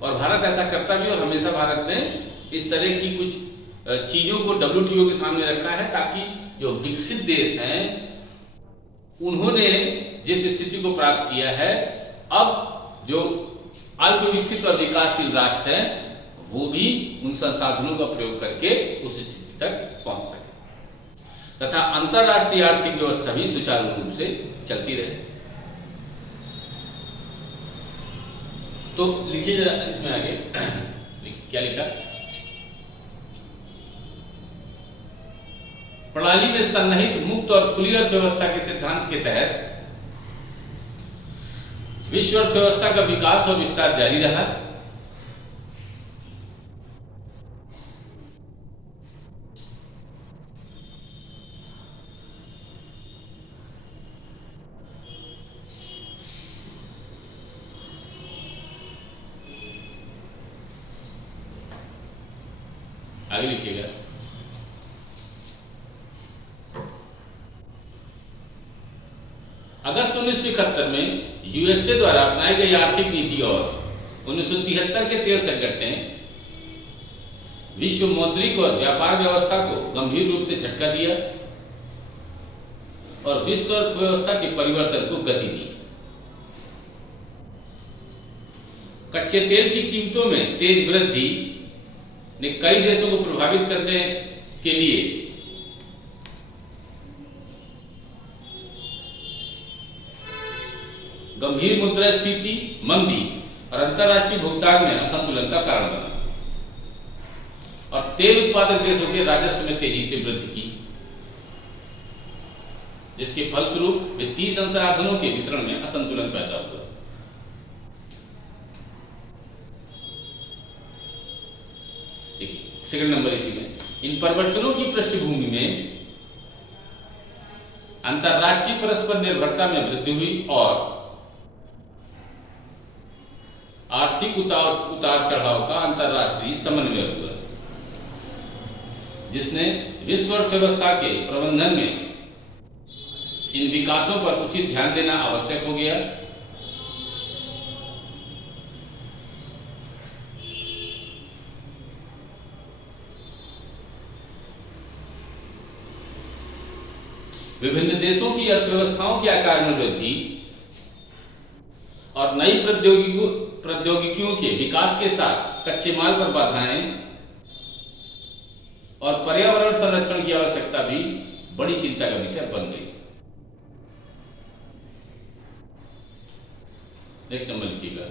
और भारत ऐसा करता भी। और हमेशा भारत ने इस तरह की कुछ चीज़ों को डब्ल्यूटीओ के सामने रखा है ताकि जो विकसित देश हैं उन्होंने जिस स्थिति को प्राप्त किया है, अब जो अल्प विकसित और विकासशील राष्ट्र हैं वो भी उन संसाधनों का प्रयोग करके उस स्थिति तक पहुंच सके तथा अंतरराष्ट्रीय आर्थिक व्यवस्था भी सुचारू रूप से चलती रहे। तो लिखिए जरा इसमें आगे क्या लिखा, प्रणाली में सन्निहित मुक्त और खुली अर्थव्यवस्था के सिद्धांत के तहत विश्व अर्थव्यवस्था का विकास और विस्तार जारी रहा। आगे लिखिएगा, अगस्त 1971 में यूएसए द्वारा अपनाई गई आर्थिक नीति और 1973 के तेल संकट ने विश्व मौद्रिक और व्यापार व्यवस्था को गंभीर रूप से झटका दिया और विश्व अर्थव्यवस्था के परिवर्तन को गति दी। कच्चे तेल की कीमतों में तेज वृद्धि ने कई देशों को प्रभावित करने के लिए गंभीर मुद्रास्फीति, मंदी और अंतरराष्ट्रीय भुगतान में असंतुलन का कारण बना और तेल उत्पादक देशों के राजस्व में तेजी से वृद्धि की, जिसके फलस्वरूप वित्तीय संसाधनों के वितरण में असंतुलन पैदा हुआ। देखिए सेकंड नंबर इसी में, इन परिवर्तनों की पृष्ठभूमि में अंतरराष्ट्रीय परस्पर निर्भरता में वृद्धि हुई और आर्थिक उतार चढ़ाव का अंतरराष्ट्रीय समन्वय हुआ, जिसने विश्व अर्थव्यवस्था के प्रबंधन में इन विकासों पर उचित ध्यान देना आवश्यक हो गया। विभिन्न देशों की अर्थव्यवस्थाओं के आकार में वृद्धि और नई प्रौद्योगिकियों के विकास के साथ कच्चे माल पर बाधाएं और पर्यावरण संरक्षण की आवश्यकता भी बड़ी चिंता का विषय बन गई। नेक्स्ट नंबर लिखिएगा।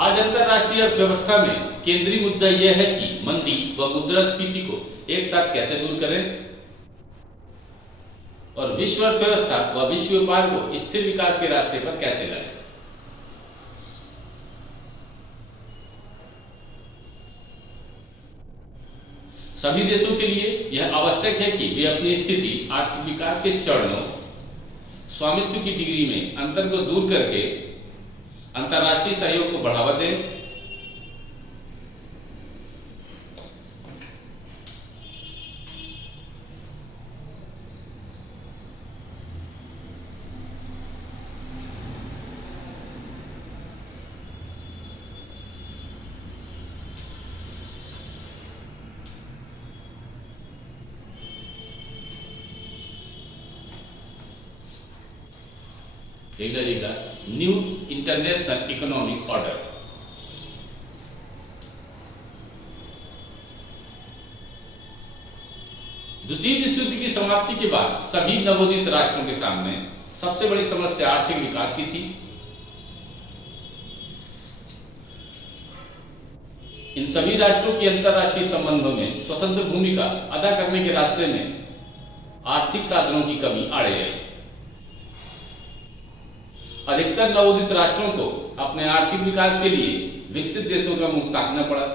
आज अंतरराष्ट्रीय अर्थव्यवस्था में केंद्रीय मुद्दा यह है कि मंदी व मुद्रास्फीति को एक साथ कैसे दूर करें और विश्व अर्थव्यवस्था व विश्व व्यापार को स्थिर विकास के रास्ते पर कैसे लाएं। सभी देशों के लिए यह आवश्यक है कि वे अपनी स्थिति, आर्थिक विकास के चरणों, स्वामित्व की डिग्री में अंतर को दूर करके अंतर्राष्ट्रीय सहयोग को बढ़ावा दें। डालिएगा न्यू इंटरनेशनल इकोनॉमिक ऑर्डर। द्वितीय विश्व युद्ध की समाप्ति के बाद सभी नवोदित राष्ट्रों के सामने सबसे बड़ी समस्या आर्थिक विकास की थी। इन सभी राष्ट्रों की अंतरराष्ट्रीय संबंधों में स्वतंत्र भूमिका अदा करने के रास्ते में आर्थिक साधनों की कमी आड़े आई। अधिकतर नवोदित राष्ट्रों को अपने आर्थिक विकास के लिए विकसित देशों का मुंह ताकना पड़ा।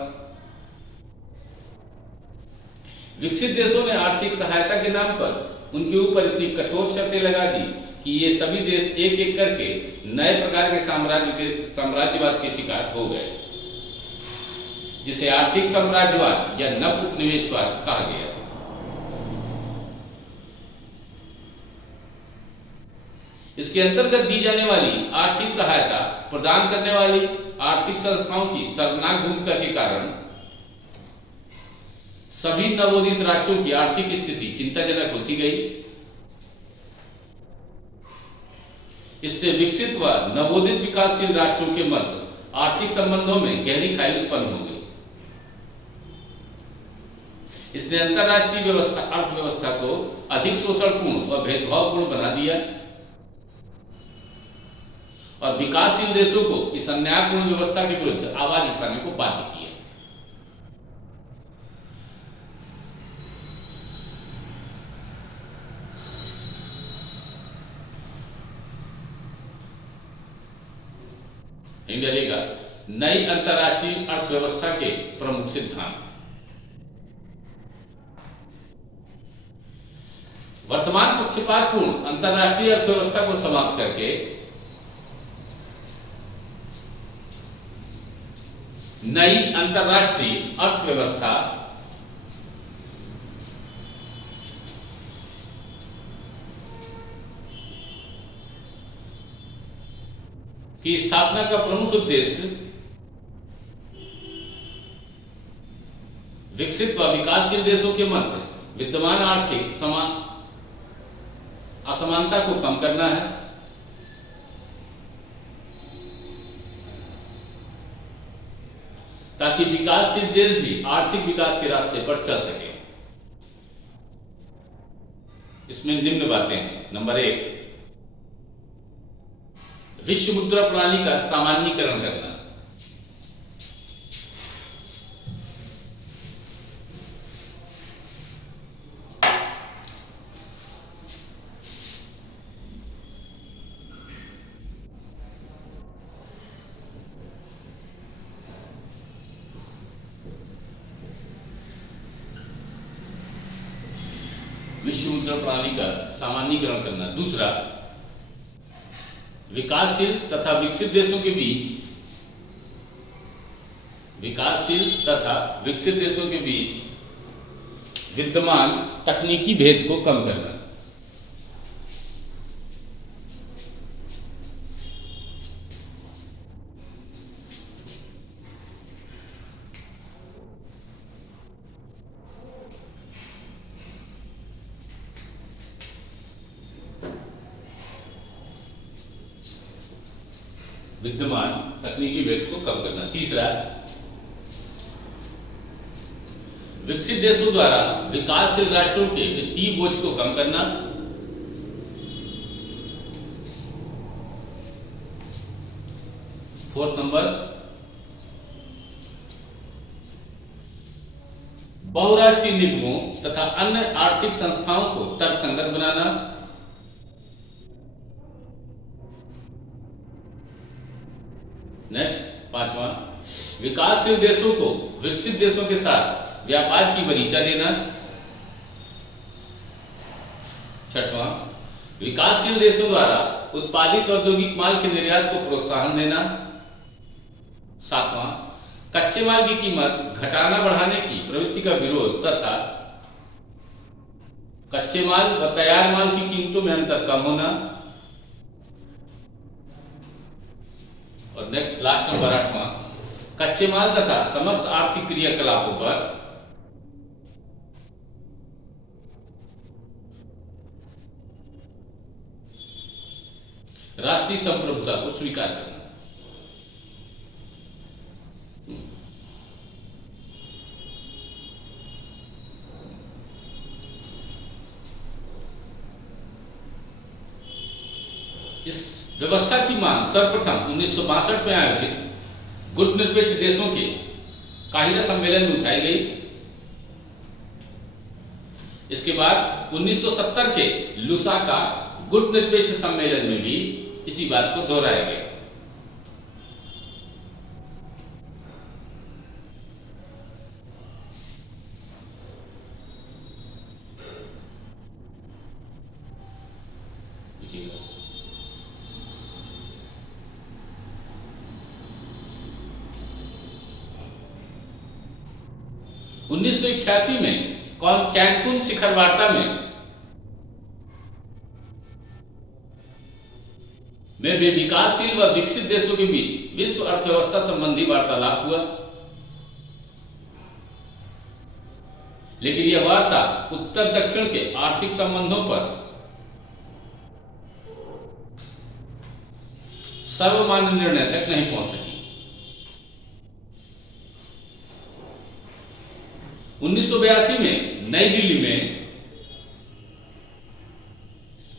विकसित देशों ने आर्थिक सहायता के नाम पर उनके ऊपर इतनी कठोर शर्तें लगा दी कि ये सभी देश एक एक करके नए प्रकार के साम्राज्यवाद के शिकार हो गए, जिसे आर्थिक साम्राज्यवाद या नव उपनिवेशवाद कहा गया। इसके अंतर्गत दी जाने वाली आर्थिक सहायता प्रदान करने वाली आर्थिक संस्थाओं की शर्मनाक भूमिका के कारण सभी नवोदित राष्ट्रों की आर्थिक स्थिति चिंताजनक होती गई। इससे विकसित व नवोदित विकासशील राष्ट्रों के मध्य आर्थिक संबंधों में गहरी खाई उत्पन्न हो गई। इसने अंतरराष्ट्रीय अर्थव्यवस्था को अधिक शोषणपूर्ण व भेदभावपूर्ण बना दिया और विकासशील देशों को इस अन्यायपूर्ण व्यवस्था के विरुद्ध आवाज उठाने को बाध्य किया। डालेगा नई अंतरराष्ट्रीय अर्थव्यवस्था के प्रमुख सिद्धांत। वर्तमान पक्षपातपूर्ण अंतरराष्ट्रीय अर्थव्यवस्था को समाप्त करके नई अंतरराष्ट्रीय अर्थव्यवस्था की स्थापना का प्रमुख उद्देश्य विकसित व विकासशील देशों के मध्य विद्यमान आर्थिक असमानता को कम करना है। ताकि विकासशील देश भी आर्थिक विकास के रास्ते पर चल सके। इसमें निम्न बातें हैं। नंबर 1, विश्व मुद्रा प्रणाली का सामान्यीकरण करना। विश्व मुद्रा प्रणाली का सामान्यीकरण करना। दूसरा, विकासशील तथा विकसित देशों के बीच विद्यमान तकनीकी भेद को कम करना। विद्यमान तकनीकी भेद को कम करना। तीसरा, विकसित देशों द्वारा विकासशील राष्ट्रों के वित्तीय बोझ को कम करना। बहुराष्ट्रीय निगमों तथा अन्य आर्थिक संस्थाओं को तर्कसंगत बनाना, नेक्स्ट पांचवा, विकासशील देशों को विकसित देशों के साथ व्यापार की वरीयता देना, छठवां, विकासशील देशों द्वारा उत्पादित औद्योगिक माल के निर्यात को प्रोत्साहन देना, सातवां, कच्चे माल की कीमत घटाना बढ़ाने की प्रवृत्ति का विरोध तथा कच्चे माल व तैयार माल की कीमतों में अंतर कम होना, और नेक्स्ट लास्ट नंबर आठवां, कच्चे माल तथा समस्त आर्थिक क्रियाकलापों पर राष्ट्रीय संप्रभुता को स्वीकार करना। इस व्यवस्था की मांग सर्वप्रथम 1962 में आयोजित गुटनिरपेक्ष देशों के काहिरा सम्मेलन में उठाई गई। इसके बाद 1970 के लुसाका गुटनिरपेक्ष सम्मेलन में भी इसी बात को दोहराया गया। देखिएगा 1981 में कैनकुन शिखर वार्ता में वे विकासशील व विकसित देशों के बीच विश्व अर्थव्यवस्था संबंधी वार्तालाप हुआ, लेकिन यह वार्ता उत्तर दक्षिण के आर्थिक संबंधों पर सर्वमान्य निर्णय तक नहीं पहुंच सकी। 1982 में नई दिल्ली में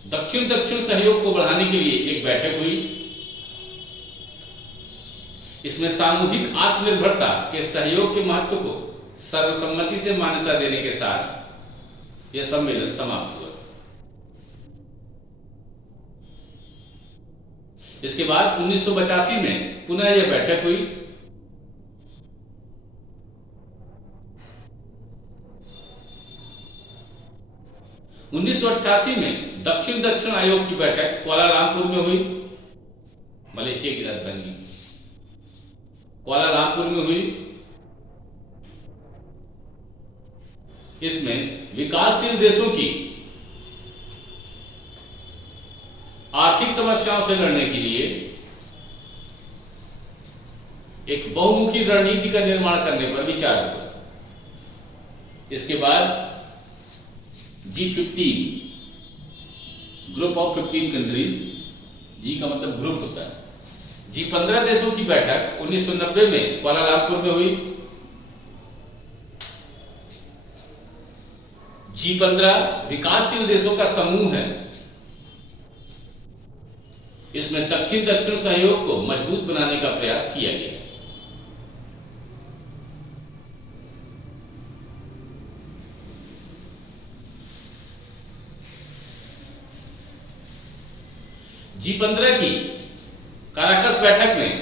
दक्षिण दक्षिण सहयोग को बढ़ाने के लिए एक बैठक हुई। इसमें सामूहिक आत्मनिर्भरता के सहयोग के महत्व को सर्वसम्मति से मान्यता देने के साथ यह सम्मेलन समाप्त हुआ। इसके बाद 1985 में पुनः यह बैठक हुई। उन्नीस में दक्षिण दक्षिण आयोग की बैठक कुआलालंपुर में हुई, मलेशिया की राजधानी कुआलालंपुर में हुई। इसमें विकासशील देशों की आर्थिक समस्याओं से लड़ने के लिए एक बहुमुखी रणनीति का निर्माण करने पर विचार हुआ। इसके बाद G15 ग्रुप ऑफ 15 कंट्रीज, जी का मतलब ग्रुप होता है, G15 देशों की बैठक 1990 में कुआलालंपुर में हुई। G15 विकासशील देशों का समूह है। इसमें दक्षिण दक्षिण सहयोग को मजबूत बनाने का प्रयास किया गया। G15 की काराकस बैठक में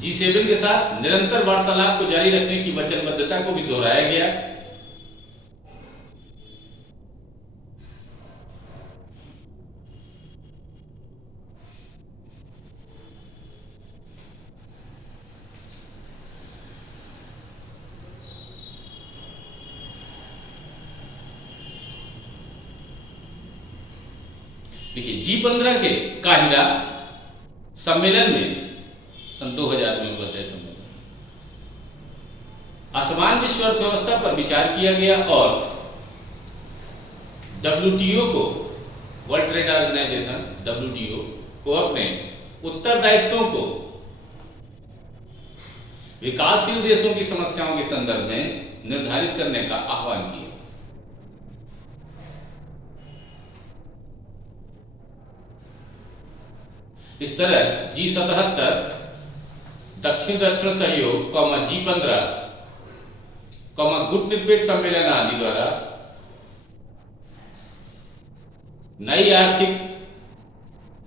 G7 के साथ निरंतर वार्तालाप को जारी रखने की वचनबद्धता को भी दोहराया गया। देखिए G15 के काहिरा सम्मेलन में सन 2000 में हुआ था सम्मेलन, असमान विश्व अर्थव्यवस्था पर विचार किया गया और WTO को, वर्ल्ड ट्रेड ऑर्गेनाइजेशन WTO को अपने उत्तरदायित्वों को विकासशील देशों की समस्याओं के संदर्भ में निर्धारित करने का आह्वान किया। इस तरह G77 दक्षिण दक्षिण सहयोग G15 गुट निरपेक्ष सम्मेलन आदि द्वारा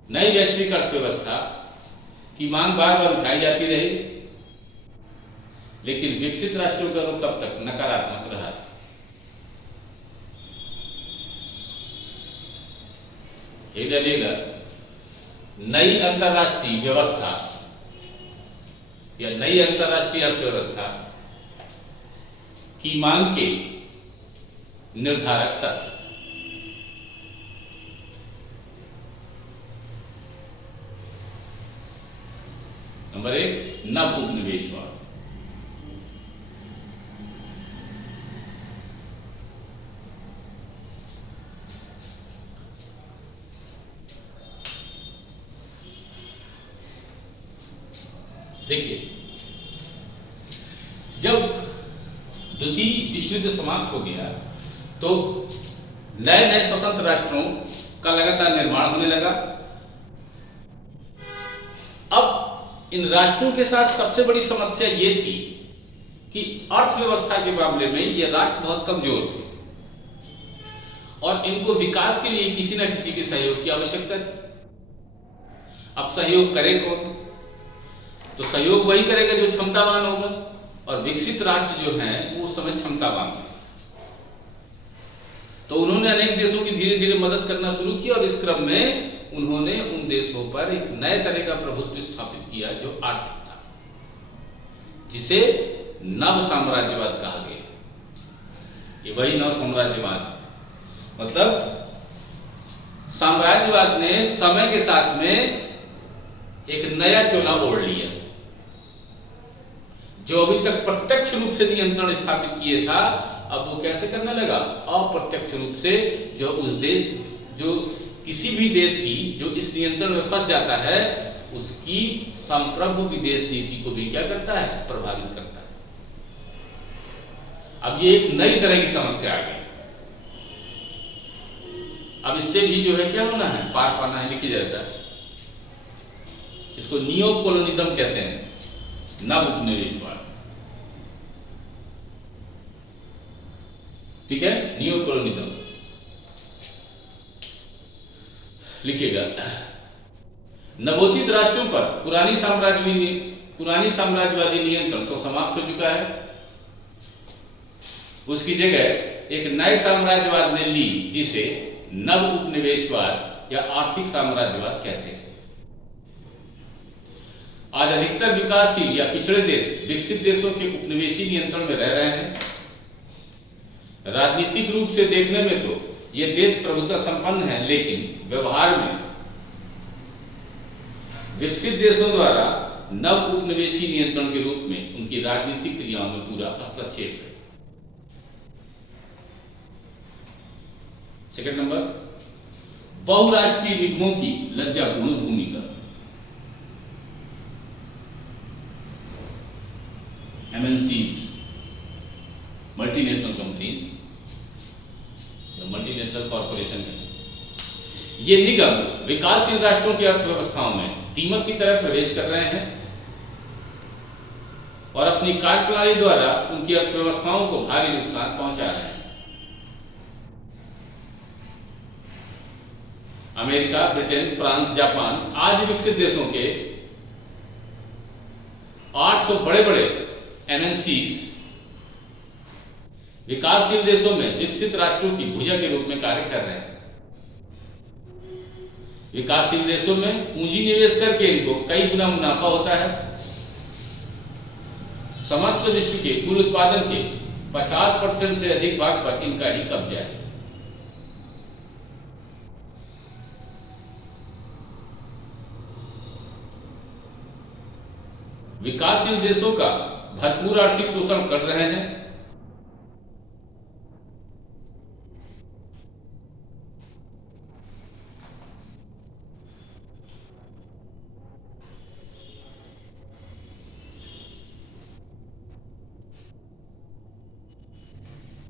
नई वैश्विक अर्थव्यवस्था की मांग बार बार उठाई जाती रही, लेकिन विकसित राष्ट्रों का रुख अब तक नकारात्मक रहा। नई अंतरराष्ट्रीय व्यवस्था या नई अंतरराष्ट्रीय अर्थव्यवस्था की मांग के निर्धारक तत्व। नंबर 1, नव उपनिवेशवाद। देखिए, जब द्वितीय विश्व युद्ध समाप्त हो गया तो नए नए स्वतंत्र राष्ट्रों का लगातार निर्माण होने लगा। अब इन राष्ट्रों के साथ सबसे बड़ी समस्या ये थी कि अर्थव्यवस्था के मामले में ये राष्ट्र बहुत कमजोर थे और इनको विकास के लिए किसी न किसी के सहयोग की आवश्यकता थी। अब सहयोग करे कौन? तो सहयोग वही करेगा जो क्षमतावान होगा, और विकसित राष्ट्र जो हैं वो उस समय क्षमतावान थे। तो उन्होंने अनेक देशों की धीरे धीरे मदद करना शुरू की और इस क्रम में उन्होंने उन देशों पर एक नए तरह का प्रभुत्व स्थापित किया जो आर्थिक था, जिसे नव साम्राज्यवाद कहा गया। ये वही नव साम्राज्यवाद, मतलब साम्राज्यवाद ने समय के साथ में एक नया चोला ओढ़ लिया। जो अभी तक प्रत्यक्ष रूप से नियंत्रण स्थापित किए था, अब वो कैसे करने लगा? अप्रत्यक्ष रूप से जो किसी भी देश की जो इस नियंत्रण में फंस जाता है, उसकी संप्रभु विदेश नीति को भी क्या करता है? प्रभावित करता है। अब ये एक नई तरह की समस्या आ गई। अब इससे भी जो है क्या होना है? पार पाना है। लिखिए जैसा, इसको नियो कोलोनिज्म कहते हैं, नव उपनिवेशवाद। ठीक है, नियो कोलोनिज्म लिखिएगा। नवोदित राष्ट्रों पर पुरानी साम्राज्यवादी नियंत्रण तो समाप्त हो चुका है। उसकी जगह एक नए साम्राज्यवाद ने ली, जिसे नव उपनिवेशवाद या आर्थिक साम्राज्यवाद कहते हैं। आज अधिकतर विकासशील या पिछड़े देश विकसित देशों के उपनिवेशी नियंत्रण में रह रहे हैं। राजनीतिक रूप से देखने में तो ये देश प्रभुत्व संपन्न है, लेकिन व्यवहार में विकसित देशों द्वारा नव उपनिवेशी नियंत्रण के रूप में उनकी राजनीतिक क्रियाओं में पूरा हस्तक्षेप है। सेकंड नंबर, बहुराष्ट्रीय निगमों की लज्जापूर्ण भूमिका। MNCs, multinational companies, multinational corporation है। ये निगम विकासशील राष्ट्रों की अर्थव्यवस्थाओं में दीमक की तरह प्रवेश कर रहे हैं और अपनी कार्यप्रणाली द्वारा उनकी अर्थव्यवस्थाओं को भारी नुकसान पहुंचा रहे हैं। अमेरिका, ब्रिटेन, फ्रांस, जापान आदि विकसित देशों के 800 बड़े बड़े MNCs विकासशील देशों में विकसित राष्ट्रों की भुजा के रूप में कार्य कर रहे हैं। विकासशील देशों में पूंजी निवेश करके इनको कई गुना मुनाफा होता है। समस्त विश्व के कुल उत्पादन के 50% से अधिक भाग पर इनका ही कब्जा है। विकासशील देशों का भरपूर आर्थिक शोषण कर रहे हैं।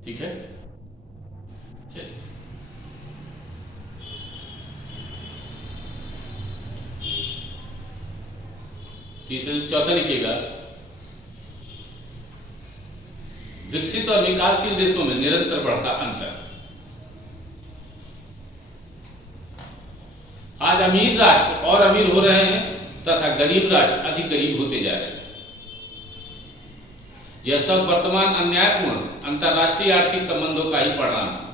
ठीक है, चौथा लिखिएगा, विकसित और विकासशील देशों में निरंतर बढ़ता अंतर। आज अमीर राष्ट्र और अमीर हो रहे हैं तथा गरीब राष्ट्र अधिक गरीब होते जा रहे हैं। यह सब वर्तमान अन्यायपूर्ण अंतरराष्ट्रीय आर्थिक संबंधों का ही परिणाम है।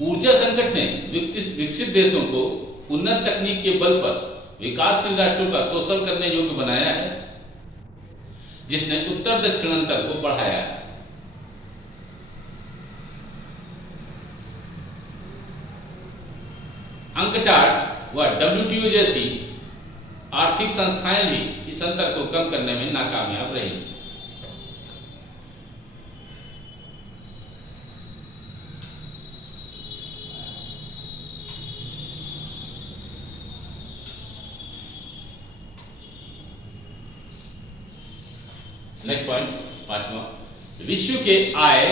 ऊर्जा संकट ने विकसित देशों को उन्नत तकनीक के बल पर विकासशील राष्ट्रों का शोषण करने योग्य बनाया है, जिसने उत्तर दक्षिण अंतर को बढ़ाया है। अंकटाड व WTO जैसी आर्थिक संस्थाएं भी इस अंतर को कम करने में नाकामयाब रही। नेक्स्ट पॉइंट, पांचवा, विश्व के आय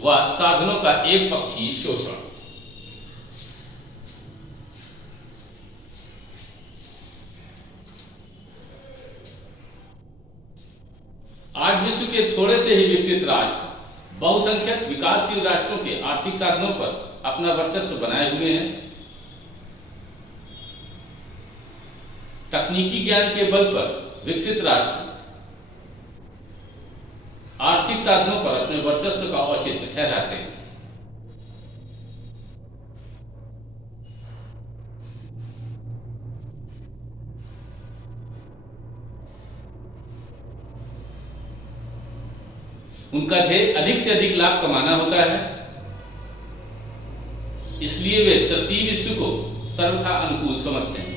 व साधनों का एक पक्षीय शोषण। आज विश्व के थोड़े से ही विकसित राष्ट्र बहुसंख्यक विकासशील राष्ट्रों के आर्थिक साधनों पर अपना वर्चस्व बनाए हुए हैं। तकनीकी ज्ञान के बल पर विकसित राष्ट्र आर्थिक साधनों पर अपने वर्चस्व का औचित्य ठहराते हैं। उनका ध्येय अधिक से अधिक लाभ कमाना होता है, इसलिए वे तृतीय विश्व को सर्वथा अनुकूल समझते हैं।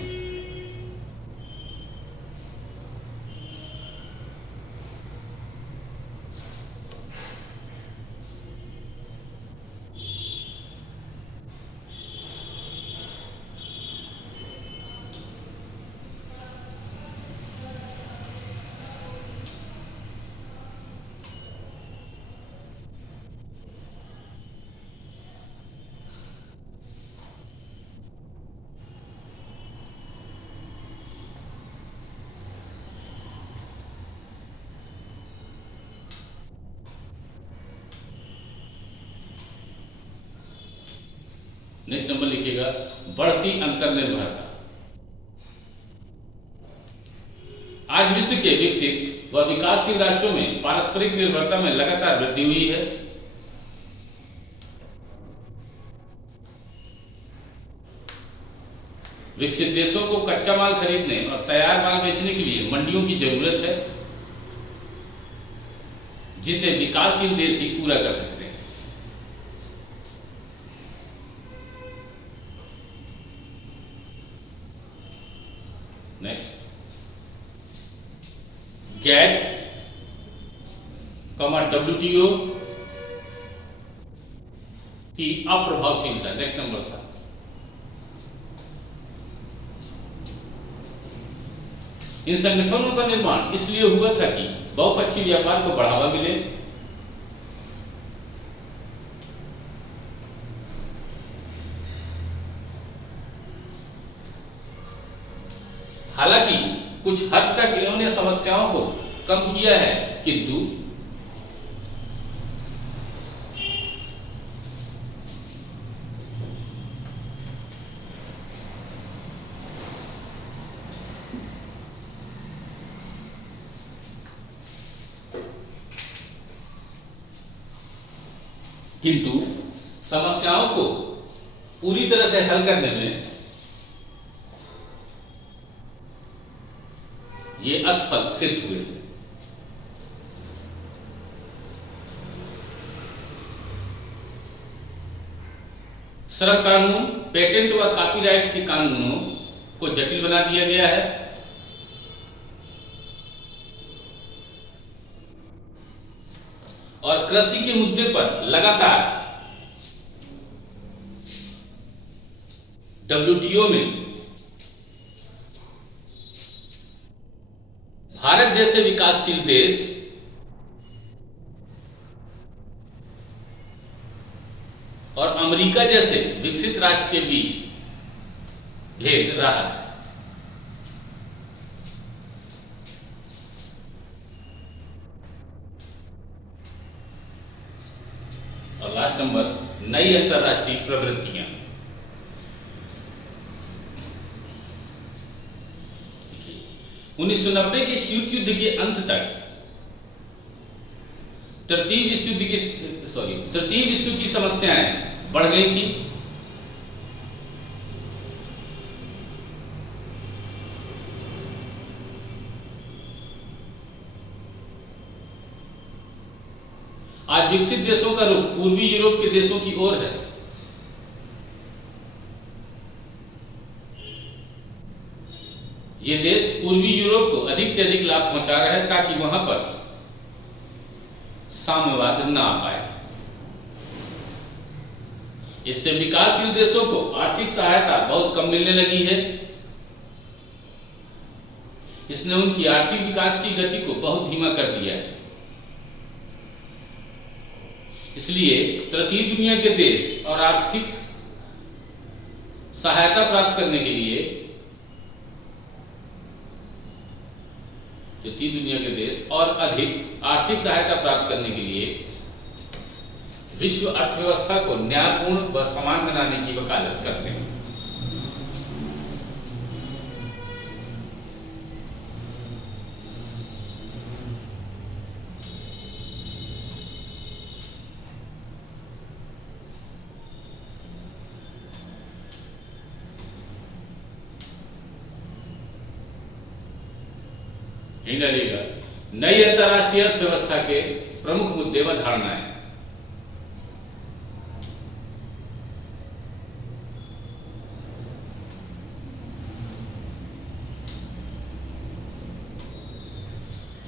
नेक्स्ट नंबर लिखिएगा, बढ़ती अंतर्निर्भरता। आज विश्व के विकसित व विकासशील राष्ट्रों में पारस्परिक निर्भरता में लगातार वृद्धि हुई है। विकसित देशों को कच्चा माल खरीदने और तैयार माल बेचने के लिए मंडियों की जरूरत है, जिसे विकासशील देश ही पूरा कर सकते हैं। नेक्स्ट, GATT, WTO की अप्रभावशीलता। नेक्स्ट नंबर था, इन संगठनों का निर्माण इसलिए हुआ था कि बहुपक्षीय व्यापार को बढ़ावा मिले। हालांकि कुछ हद तक इन्होंने समस्याओं को कम किया है, किंतु समस्याओं को पूरी तरह से हल करने में ये असफल सिद्ध हुए। श्रम कानून, पेटेंट व कॉपीराइट के कानूनों को जटिल बना दिया गया है। और कृषि के मुद्दे पर लगातार WTO में भारत जैसे विकासशील देश और अमेरिका जैसे विकसित राष्ट्र के बीच भेद रहा है। और लास्ट नंबर, नई अंतरराष्ट्रीय प्रवृत्तियां। 1990 के शीत युद्ध के अंत तक तृतीय विश्व की समस्याएं बढ़ गई थी। आज विकसित देशों का रुख पूर्वी यूरोप के देशों की ओर है। ये देश पूर्वी यूरोप को अधिक से अधिक लाभ पहुंचा रहे हैं ताकि वहां पर साम्यवाद न आ पाए। इससे विकासशील देशों को आर्थिक सहायता बहुत कम मिलने लगी है। इसने उनकी आर्थिक विकास की गति को बहुत धीमा कर दिया है। इसलिए तृतीय दुनिया के देश और आर्थिक सहायता प्राप्त करने के लिए तृतीय दुनिया के देश और अधिक आर्थिक सहायता प्राप्त करने के लिए विश्व अर्थव्यवस्था को न्यायपूर्ण व समान बनाने की वकालत करते हैं। यही डालिएगा, नई अंतरराष्ट्रीय अर्थव्यवस्था के प्रमुख मुद्दे व धारणाएं।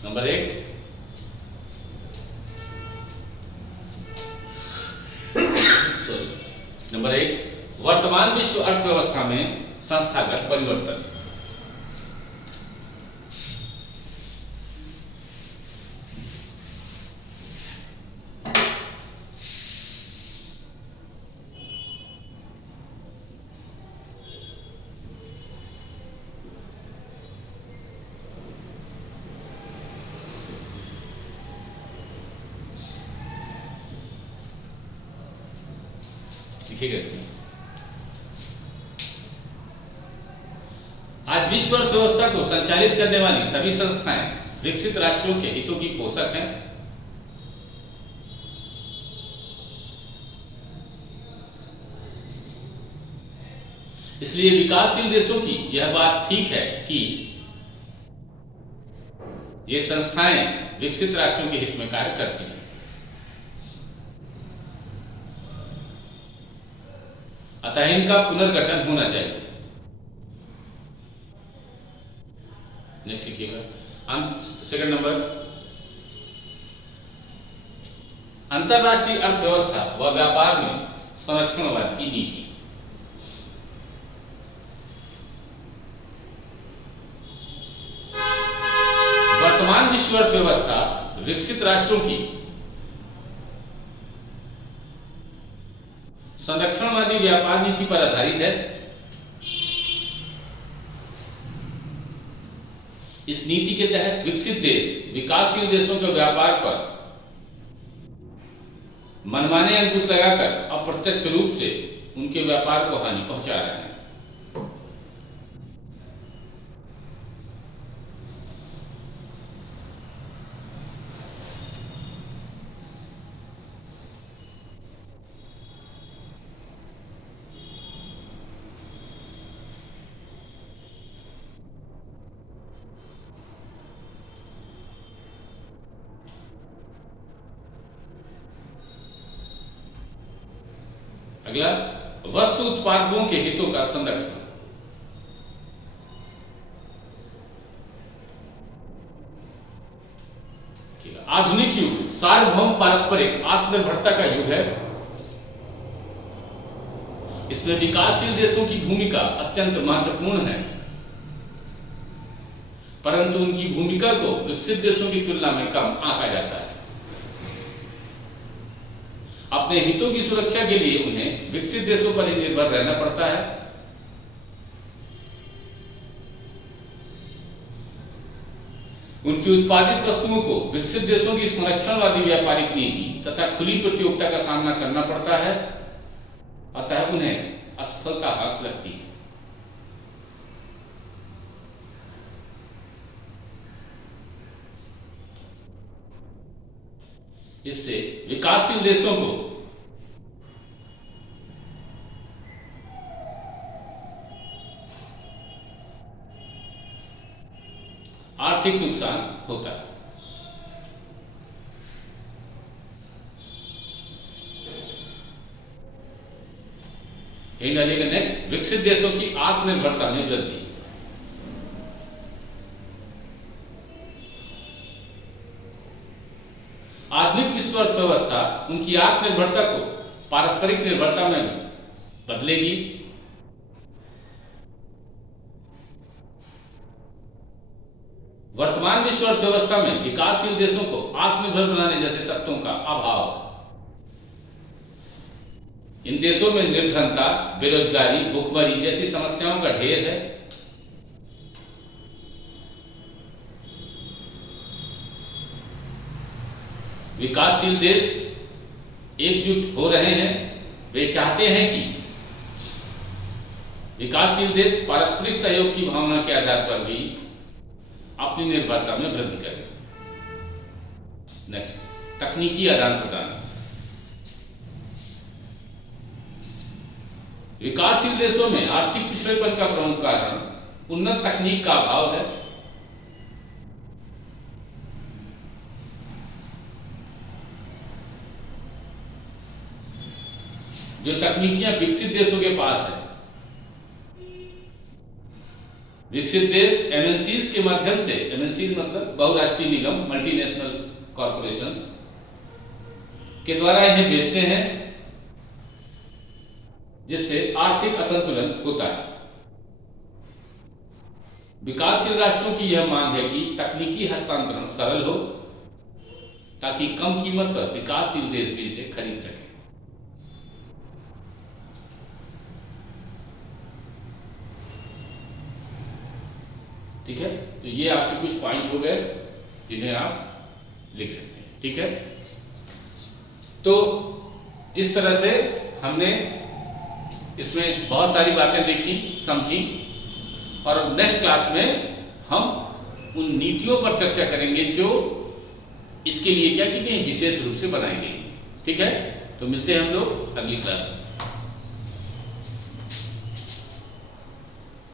नंबर 1, वर्तमान विश्व अर्थव्यवस्था में संस्थागत परिवर्तन। लिखिएगा इसमें। आज विश्व अर्थव्यवस्था को संचालित करने वाली सभी संस्थाएं विकसित राष्ट्रों के हितों की पोषक हैं। इसलिए विकासशील देशों की यह बात ठीक है कि ये संस्थाएं विकसित राष्ट्रों के हित में कार्य करती हैं। अतः इनका पुनर्गठन होना चाहिए। नेक्स्ट लिखिएगा, सेकंड नंबर, अंतरराष्ट्रीय अर्थव्यवस्था व व्यापार में संरक्षणवाद की नीति। वर्तमान विश्व अर्थव्यवस्था विकसित राष्ट्रों की संरक्षणवादी व्यापार नीति पर आधारित है। इस नीति के तहत विकसित देश विकासशील देशों के व्यापार पर मनमाने अंकुश लगाकर अप्रत्यक्ष रूप से उनके व्यापार को हानि पहुंचा रहे हैं। अगला, वस्तु उत्पादकों के हितों का संरक्षण। आधुनिक युग सार्वभौम पारस्परिक आत्मनिर्भरता का युग है। इसमें विकासशील देशों की भूमिका अत्यंत महत्वपूर्ण है, परंतु उनकी भूमिका को विकसित देशों की तुलना में कम आंका जाता है। अपने हितों की सुरक्षा के लिए उन्हें विकसित देशों पर ही निर्भर रहना पड़ता है। उनकी उत्पादित वस्तुओं को विकसित देशों की संरक्षणवादी व्यापारिक नीति तथा खुली प्रतियोगिता का सामना करना पड़ता है, अतः उन्हें असफलता हाथ लगती है। इससे विकासशील देशों को आर्थिक नुकसान होता है। हेडिंग डालिएगा नेक्स्ट, विकसित देशों की आत्मनिर्भरता में वृद्धि। आधुनिक विश्व अर्थव्यवस्था उनकी आत्मनिर्भरता को पारस्परिक निर्भरता में बदलेगी। वर्तमान विश्व अर्थव्यवस्था में विकासशील देशों को आत्मनिर्भर बनाने जैसे तत्वों का अभाव है। इन देशों में निर्धनता, बेरोजगारी, भुखमरी जैसी समस्याओं का ढेर है। विकासशील देश एकजुट हो रहे हैं। वे चाहते हैं कि विकासशील देश पारस्परिक सहयोग की भावना के आधार पर भी अपनी निर्भरता में वृद्धि करें। नेक्स्ट, तकनीकी आदान प्रदान। विकासशील देशों में आर्थिक पिछड़ेपन का प्रमुख कारण उन्नत तकनीक का अभाव है। जो तकनीकियां विकसित देशों के पास है, विकसित देश एमएनसीज के माध्यम से, एमएनसीज मतलब बहुराष्ट्रीय निगम, मल्टीनेशनल कॉरपोरेशंस के द्वारा इन्हें बेचते हैं, जिससे आर्थिक असंतुलन होता है। विकासशील राष्ट्रों की यह मांग है कि तकनीकी हस्तांतरण सरल हो, ताकि कम कीमत पर विकासशील देश भी इसे खरीद सके। ठीक है, तो ये आपके कुछ पॉइंट हो गए जिन्हें आप लिख सकते हैं। ठीक है, तो इस तरह से हमने इसमें बहुत सारी बातें देखी, समझी, और नेक्स्ट क्लास में हम उन नीतियों पर चर्चा करेंगे जो इसके लिए क्या की गई, विशेष रूप से बनाई गई। ठीक है, तो मिलते हैं हम लोग अगली क्लास में।